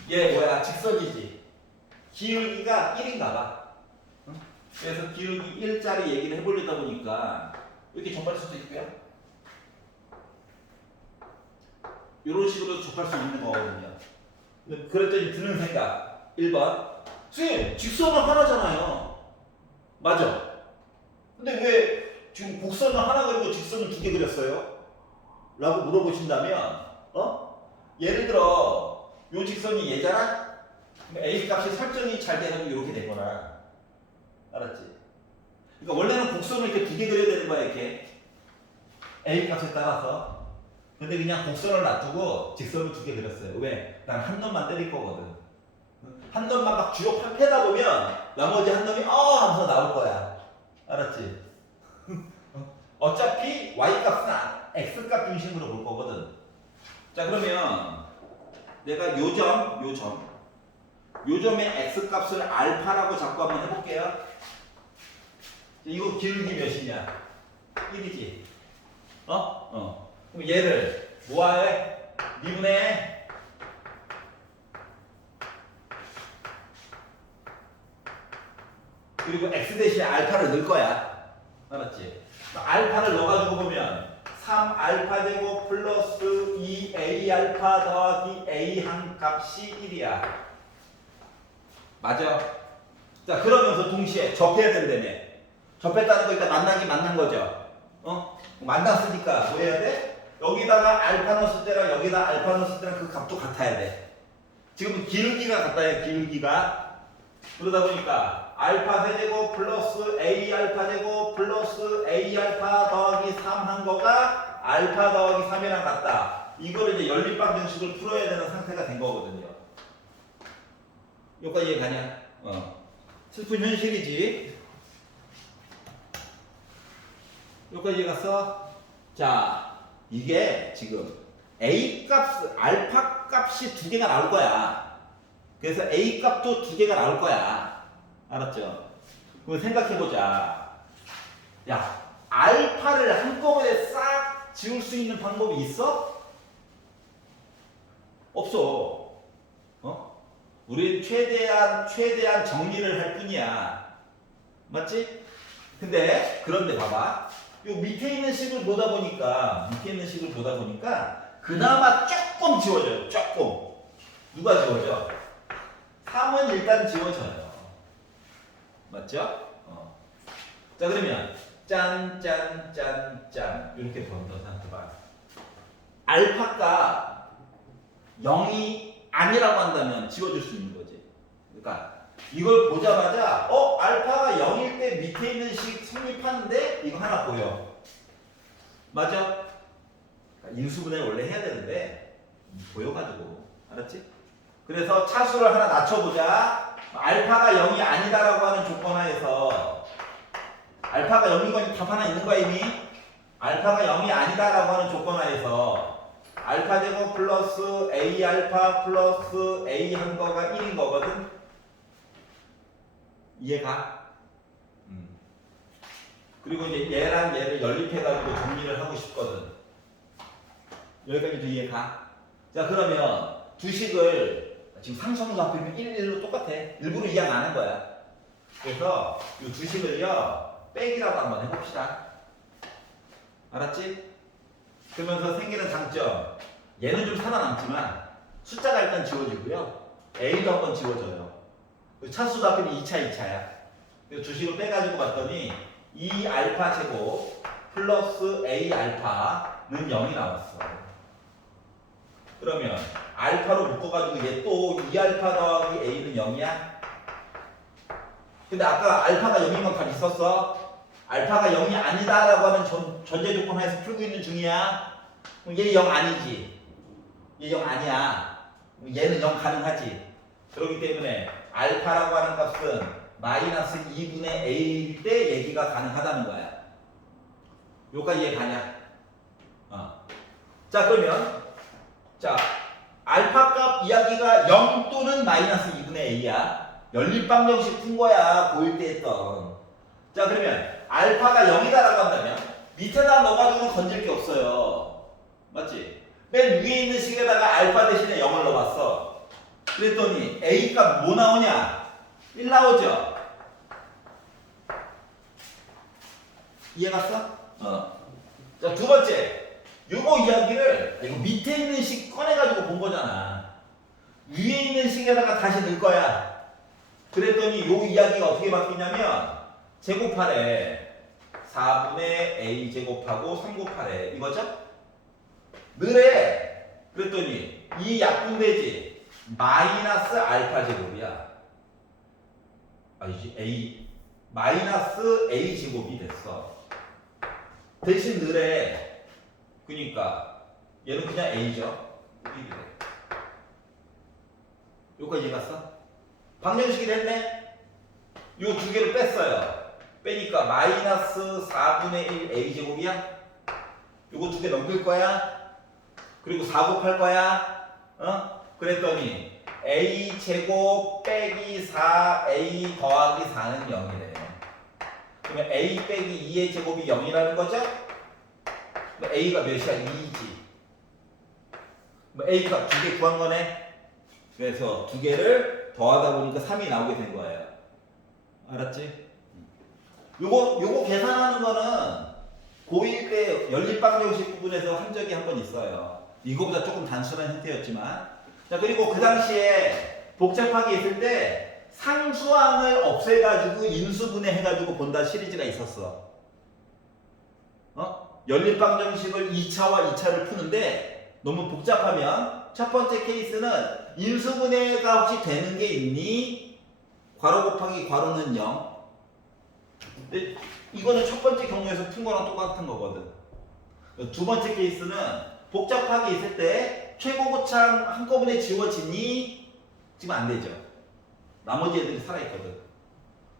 얘 뭐야? 직선이지. 기울기가 1인가 봐. 응? 그래서 기울기 1짜리 얘기를 해보려다 보니까 이렇게 접할 수도 있고요. 이런 식으로 접할 수 있는 거거든요. 그랬더니 드는 생각 1번 선생님 직선은 하나잖아요. 맞아. 근데 왜 지금 곡선은 하나 그리고 직선은 두 개 그렸어요? 라고 물어보신다면 예를 들어 요 직선이 얘잖아? A 값이 설정이 잘 돼가지고 이렇게 되거나. 알았지? 그러니까 원래는 곡선을 이렇게 두 개 그려야 되는 거야 이렇게 A 값에 따라서. 근데 그냥 곡선을 놔두고 직선을 두 개 그렸어요. 왜? 난 한 놈만 때릴 거거든. 한 놈만 막 주요 패다 보면 나머지 한 놈이 하면서 나올 거야. 알았지? 어차피 y 값은 x 값 중심으로 볼 거거든. 자 그러면 내가 요점의 x 값을 알파라고 잡고 한번 해볼게요. 이거 기울기 몇이냐? 1이지. 그럼 얘를 뭐해? 미분해. 그리고 x 대신에 알파를 넣을 거야. 알았지? 알파를 넣어가지고 보면 3알파 제곱 플러스 2a 알파 더하기 a 한 값이 1이야. 맞아? 자 그러면서 동시에 접해야 된다며. 접했다는 거 일단 만난 거죠. 만났으니까 뭐 해야 돼? 여기다가 알파 넣었을 때랑 여기다 알파 넣었을 때랑 그 값도 같아야 돼. 지금 기울기가 같아요. 기울기가. 그러다 보니까 알파 세제곱 플러스 a 알파 제곱 플러스 a 알파 더하기 3 한 거가 알파 더하기 3이랑 같다. 이거를 이제 연립방정식을 풀어야 되는 상태가 된 거거든요. 여기까지 이해가냐? 슬픈 현실이지. 여기까지 이해갔어? 자, 이게 지금 a 값, 알파 값이 두 개가 나올 거야. 그래서 a 값도 두 개가 나올 거야. 알았죠? 그럼 생각해보자. 야, 알파를 한꺼번에 싹 지울 수 있는 방법이 있어? 없어. 우리 최대한 정리를 할 뿐이야. 맞지? 근데 그런데 봐봐. 요 밑에 있는 식을 보다 보니까 그나마 조금 지워져요. 조금. 누가 지워져? 3은 일단 지워져요. 맞죠? 자 그러면 짠 이렇게 더 생각해봐. 알파가 0이 아니라고 한다면 지워줄 수 있는 거지. 그러니까 이걸 보자마자 알파가 0일 때 밑에 있는 식 성립하는데 이거 하나 보여. 맞아? 그러니까 인수분해를 원래 해야 되는데 보여가지고. 알았지? 그래서 차수를 하나 낮춰보자. 알파가 0이 아니다라고 하는 조건 하에서 알파가 0인 건 답 하나 있는 거야 이미. 알파가 0이 아니다라고 하는 조건 하에서 알파 제곱 플러스 a 알파 플러스 a 한 거가 1인 거거든. 이해가? 그리고 이제 얘랑 얘를 연립해가지고 정리를 하고 싶거든. 여기까지도 이해가? 자 그러면 두 식을 지금 상수함수 합이면 1, 1로 똑같아. 일부러 이양 안 한 거야. 그래서 이 두 식을요 빼기라고 한번 해봅시다. 알았지? 그러면서 생기는 장점. 얘는 좀 살아남지만 숫자가 일단 지워지고요. a도 한번 지워져요. 차수도 앞에는 2차야. 그래서 주식을 빼가지고 봤더니 2 알파 제곱 플러스 a 알파는 0이 나왔어. 그러면 알파로 묶어가지고 얘 또 2 알파 더하기 a는 0이야? 근데 아까 알파가 0인 건 다 있었어? 알파가 0이 아니다라고 하는 전제 조건 하에서 풀고 있는 중이야? 그럼 얘 0 아니지? 얘 0 아니야. 얘는 0 가능하지. 그렇기 때문에 알파라고 하는 값은 마이너스 2분의 a일 때 얘기가 가능하다는 거야. 요까지 이해 가냐? 자 그러면 자 알파 값 이야기가 0 또는 마이너스 2분의 a야. 연립방정식 푼 거야. 고1 때 했던. 자 그러면 알파가 0이다라고 한다면 밑에다 넣어가지고는 건질 게 없어요. 맞지? 맨 위에 있는 식에다가 알파 대신에 0을 넣어봤어. 그랬더니 a 값 뭐 나오냐? 1 나오죠? 이해갔어? 자 두 번째. 요거 이야기를 이거 밑에 있는 식 꺼내가지고 본 거잖아. 위에 있는 식에다가 다시 넣을 거야. 그랬더니 요 이야기가 어떻게 바뀌냐면 제곱하래 4분의 a 제곱하고 3 곱하래 이거죠? 늘에 그랬더니 이 약분되지 마이너스 알파 제곱이야. 아니지 a 마이너스 a 제곱이 됐어. 대신 늘에 그러니까 얘는 그냥 a죠. 여기까지 이해갔어? 방정식이 됐네? 요 두 개를 뺐어요. 빼니까 마이너스 4분의 1 a제곱이야. 요거 두 개 넘길 거야. 그리고 4 곱할 거야. 그랬더니 a제곱 빼기 4a 더하기 4는 0이래. 그러면 a 빼기 2의 제곱이 0이라는 거죠? 그럼 a가 몇이야? 2이지. a가 두 개 구한 거네. 그래서 두 개를 더하다 보니까 3이 나오게 된 거예요. 알았지? 요거 계산하는 거는 고1 때 연립방정식 부분에서 한 적이 한 번 있어요. 이거보다 조금 단순한 형태였지만. 자, 그리고 그 당시에 복잡하게 있을 때 상수항을 없애가지고 인수분해 해가지고 본다 시리즈가 있었어. 연립방정식을 2차와 2차를 푸는데 너무 복잡하면 첫 번째 케이스는 인수분해가 혹시 되는 게 있니? 괄호 곱하기 괄호는 0. 근데 이거는 첫 번째 경우에서 푼 거랑 똑같은 거거든. 두 번째 케이스는 복잡하게 있을 때 최고고창 한꺼번에 지워지니? 지금 안 되죠. 나머지 애들이 살아있거든.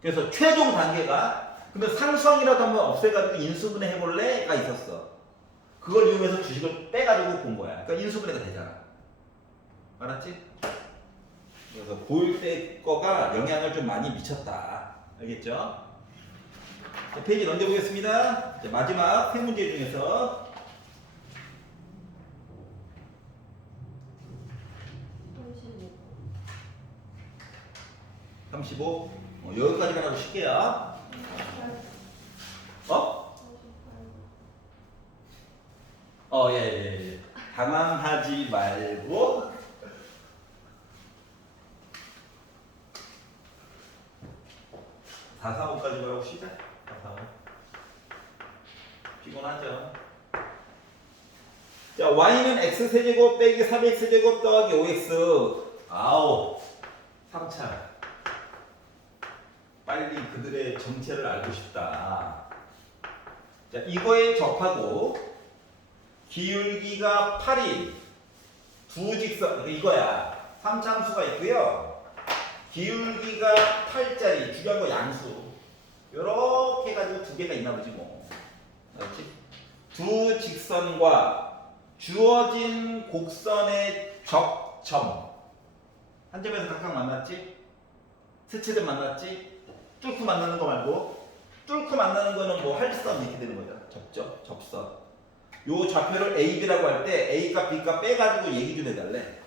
그래서 최종 단계가 근데 상수항이라도 한번 없애가지고 인수분해 해볼래?가 있었어. 그걸 이용해서 주식을 빼가지고 본 거야. 그러니까 인수분해가 되잖아. 알았지? 그래서 고1 때 거가 영향을 좀 많이 미쳤다. 알겠죠? 자, 페이지 넘겨보겠습니다. 자, 마지막 세 문제 중에서 35. 여기까지만 하고 쉴게요. 예. 당황하지 말고 445까지 하고 쉬자. 445. 피곤하죠. 자, y는 x세제곱 빼기 3x제곱 더하기 5x. 아우, 3차. 빨리 그들의 정체를 알고 싶다. 자, 이거에 접하고 기울기가 8인 두 직선, 이거야. 3차함수가 있고요. 기울기가 8짜리, 중요한 거 양수. 요렇게 해가지고 두 개가 있나 보지 뭐. 알았지? 두 직선과 주어진 곡선의 접점. 한 점에서 각각 만났지? 스치듯 만났지? 뚫고 만나는 거 말고 뚫고 만나는 거는 뭐 할선 이렇게 되는 거죠. 접선. 요 좌표를 A, B라고 할 때 A값, B값 빼가지고 얘기 좀 해달래.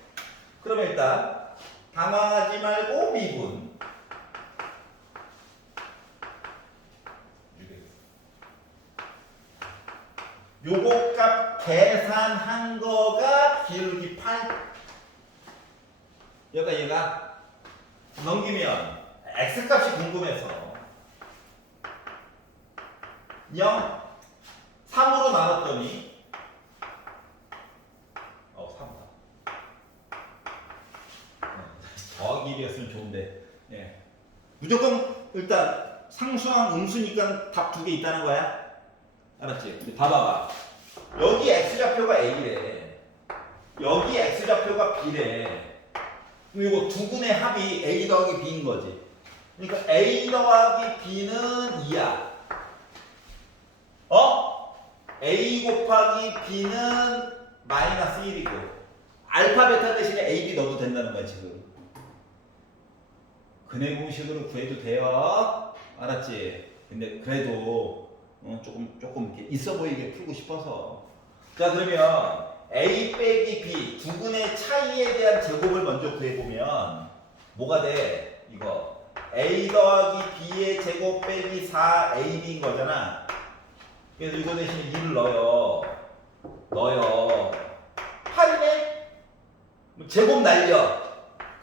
그러면 일단 당황하지 말고 미분. 요거 값 계산한 거가 기울기 8. 얘가 넘기면 X값이 궁금해서 0, 3으로 나눴더니 3다. 더하기 1이었으면 좋은데 무조건 일단 상수항 음수니까 답 두 개 있다는 거야. 알았지? 근데 봐봐. 여기 X좌표가 A래. 여기 X좌표가 B래. 그리고 두 분의 합이 A 더하기 B인 거지. 그러니까 A 더하기 B는 2야. A 곱하기 B는 마이너스 1이고 알파 베타 대신에 A, B 넣어도 된다는 거야 지금. 근해 공식으로 구해도 돼요. 알았지? 근데 그래도 조금 이렇게 있어 보이게 풀고 싶어서. 자, 그러면 A 빼기 B 두 분의 차이에 대한 제곱을 먼저 구해보면 뭐가 돼? 이거 A 더하기 B의 제곱 빼기 4AB인 거잖아. 그래서 이거 대신에 2를 넣어요. 8이네? 제곱 날려.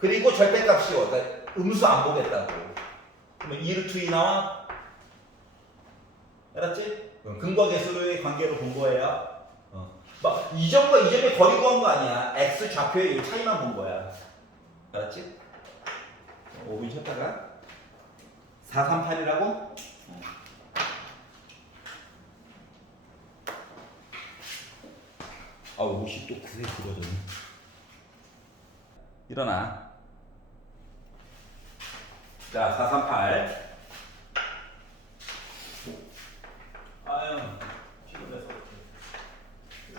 그리고 절대값 씌워. 그러니까 음수 안 보겠다고. 그러면 2루트 2 나와? 알았지? 근과 계수의 관계로 본 거예요. 막 이 점과 이 점의 거리 구한 거 아니야. X 좌표의 이 차이만 본 거야. 알았지? 5분 쉬었다가 438이라고? 아, 50도 그새 길어졌네. 일어나. 자, 438.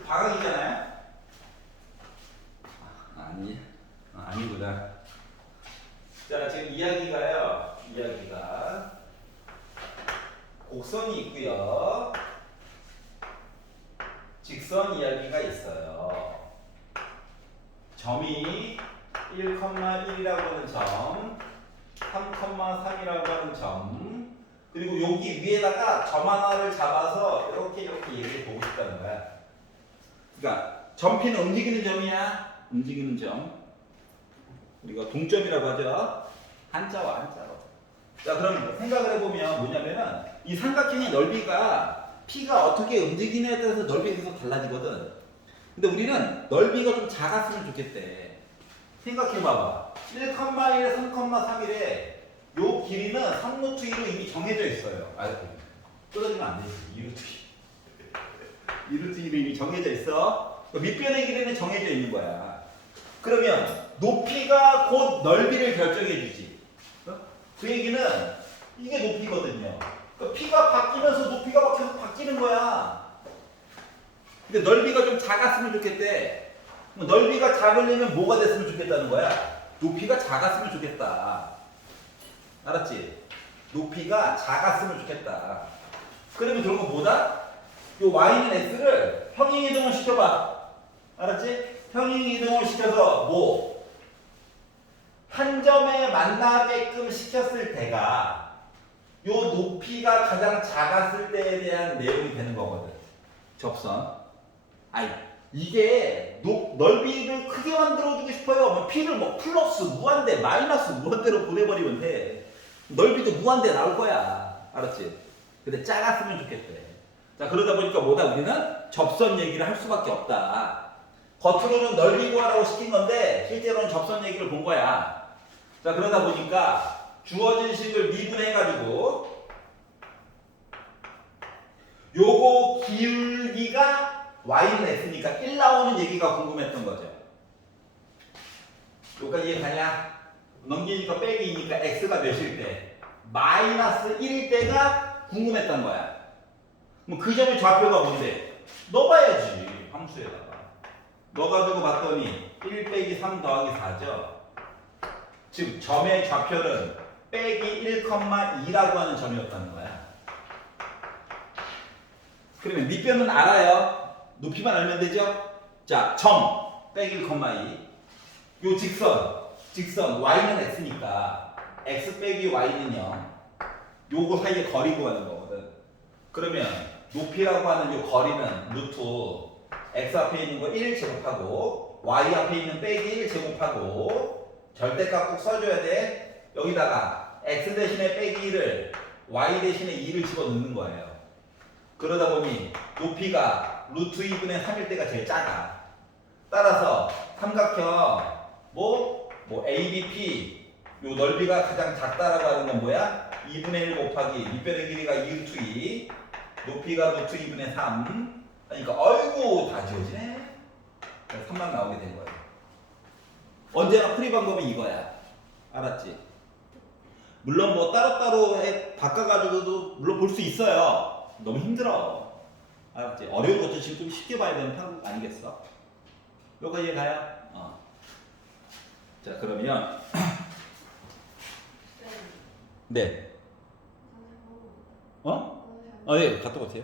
바닥이잖아요. 아니구나. 자, 지금 이야기가 곡선이 있고요. 직선 이야기가 있어요. 점이 1,1이라고 하는 점, 3,3이라고 하는 점, 그리고 여기 위에다가 점 하나를 잡아서 이렇게 얘기해 보고 싶다는 거야. 그러니까 점피는 움직이는 점이야. 움직이는 점. 우리가 동점이라고 하죠. 한자와. 자, 그럼 생각을 해보면 뭐냐면은 이 삼각형의 넓이가 P가 어떻게 움직이냐에 따라서 넓이가 계속 달라지거든. 근데 우리는 넓이가 좀 작았으면 좋겠대. 생각해봐봐. 1,1에 3,3이래. 요 길이는 3루트 2로 이미 정해져 있어요. 끊어지면 안 되지. 2루트 2. 2루트 2로 이미 정해져 있어. 밑변의 길이는 정해져 있는 거야. 그러면 높이가 곧 넓이를 결정해 주지. 그 얘기는 이게 높이거든요. 그러니까 P가 바뀌면서 높이가 계속 바뀌는 거야. 근데 넓이가 좀 작았으면 좋겠대. 넓이가 작으려면 뭐가 됐으면 좋겠다는 거야? 높이가 작았으면 좋겠다. 알았지? 높이가 작았으면 좋겠다. 그러면 결국 뭐다? 요 y는 x를 평행 이동을 시켜봐. 알았지? 평행 이동을 시켜서 뭐? 한 점에 만나게끔 시켰을 때가 요 높이가 가장 작았을 때에 대한 내용이 되는 거거든. 접선. 이게 넓이를 크게 만들어주고 싶어요. 뭐 P를 뭐 플러스 무한대, 마이너스 무한대로 보내버리면 돼. 넓이도 무한대 나올 거야. 알았지? 근데 작았으면 좋겠대. 자, 그러다 보니까 뭐다? 우리는 접선 얘기를 할 수밖에 없다. 겉으로는 넓이 구하라고 시킨 건데 실제로는 접선 얘기를 본 거야. 자, 그러다 보니까 주어진 식을 미분해가지고 요거 기울기가 y는 x니까 1 나오는 얘기가 궁금했던 거죠. 여기까지 이해가냐? 넘기니까 빼기니까 x가 몇일 때? 마이너스 1일 때가 궁금했던 거야. 그럼 그 점의 좌표가 뭔데? 넣어봐야지. 함수에다가. 넣어가지고 봤더니 1 빼기 3 더하기 4죠. 즉 점의 좌표는 빼기 1,2라고 하는 점이었다는 거야. 그러면 밑변은 알아요. 높이만 알면 되죠? 자, 점 빼기 1,2. 요 직선 y는 x니까 x 빼기 y는 0. 요거 사이에 거리 구하는 거거든. 그러면 높이라고 하는 요 거리는 루트 x 앞에 있는 거 1 제곱하고 y 앞에 있는 빼기 1 제곱하고 절대값 꼭 써줘야 돼. 여기다가 x 대신에 빼기 1을 y 대신에 2를 집어넣는 거예요. 그러다 보니 높이가 루트 2분의 3일 때가 제일 작아. 따라서 삼각형 뭐 ABP 요 넓이가 가장 작다라고 하는 건 뭐야? 2분의 1 곱하기 밑변의 길이가 2루트 2 높이가 루트 2분의 3 그러니까 어이구 다 지워지네. 그래서 3만 나오게 된 거예요. 언제나 풀이 방법이 이거야. 알았지? 물론 뭐 따로따로 바꿔가지고도 물론 볼 수 있어요. 너무 힘들어. 알았지? 어려운 것도 지금 좀 쉽게 봐야 되는 편 아니겠어? 요거 이해가요? 자, 그러면 네. 네, 갔다 오세요.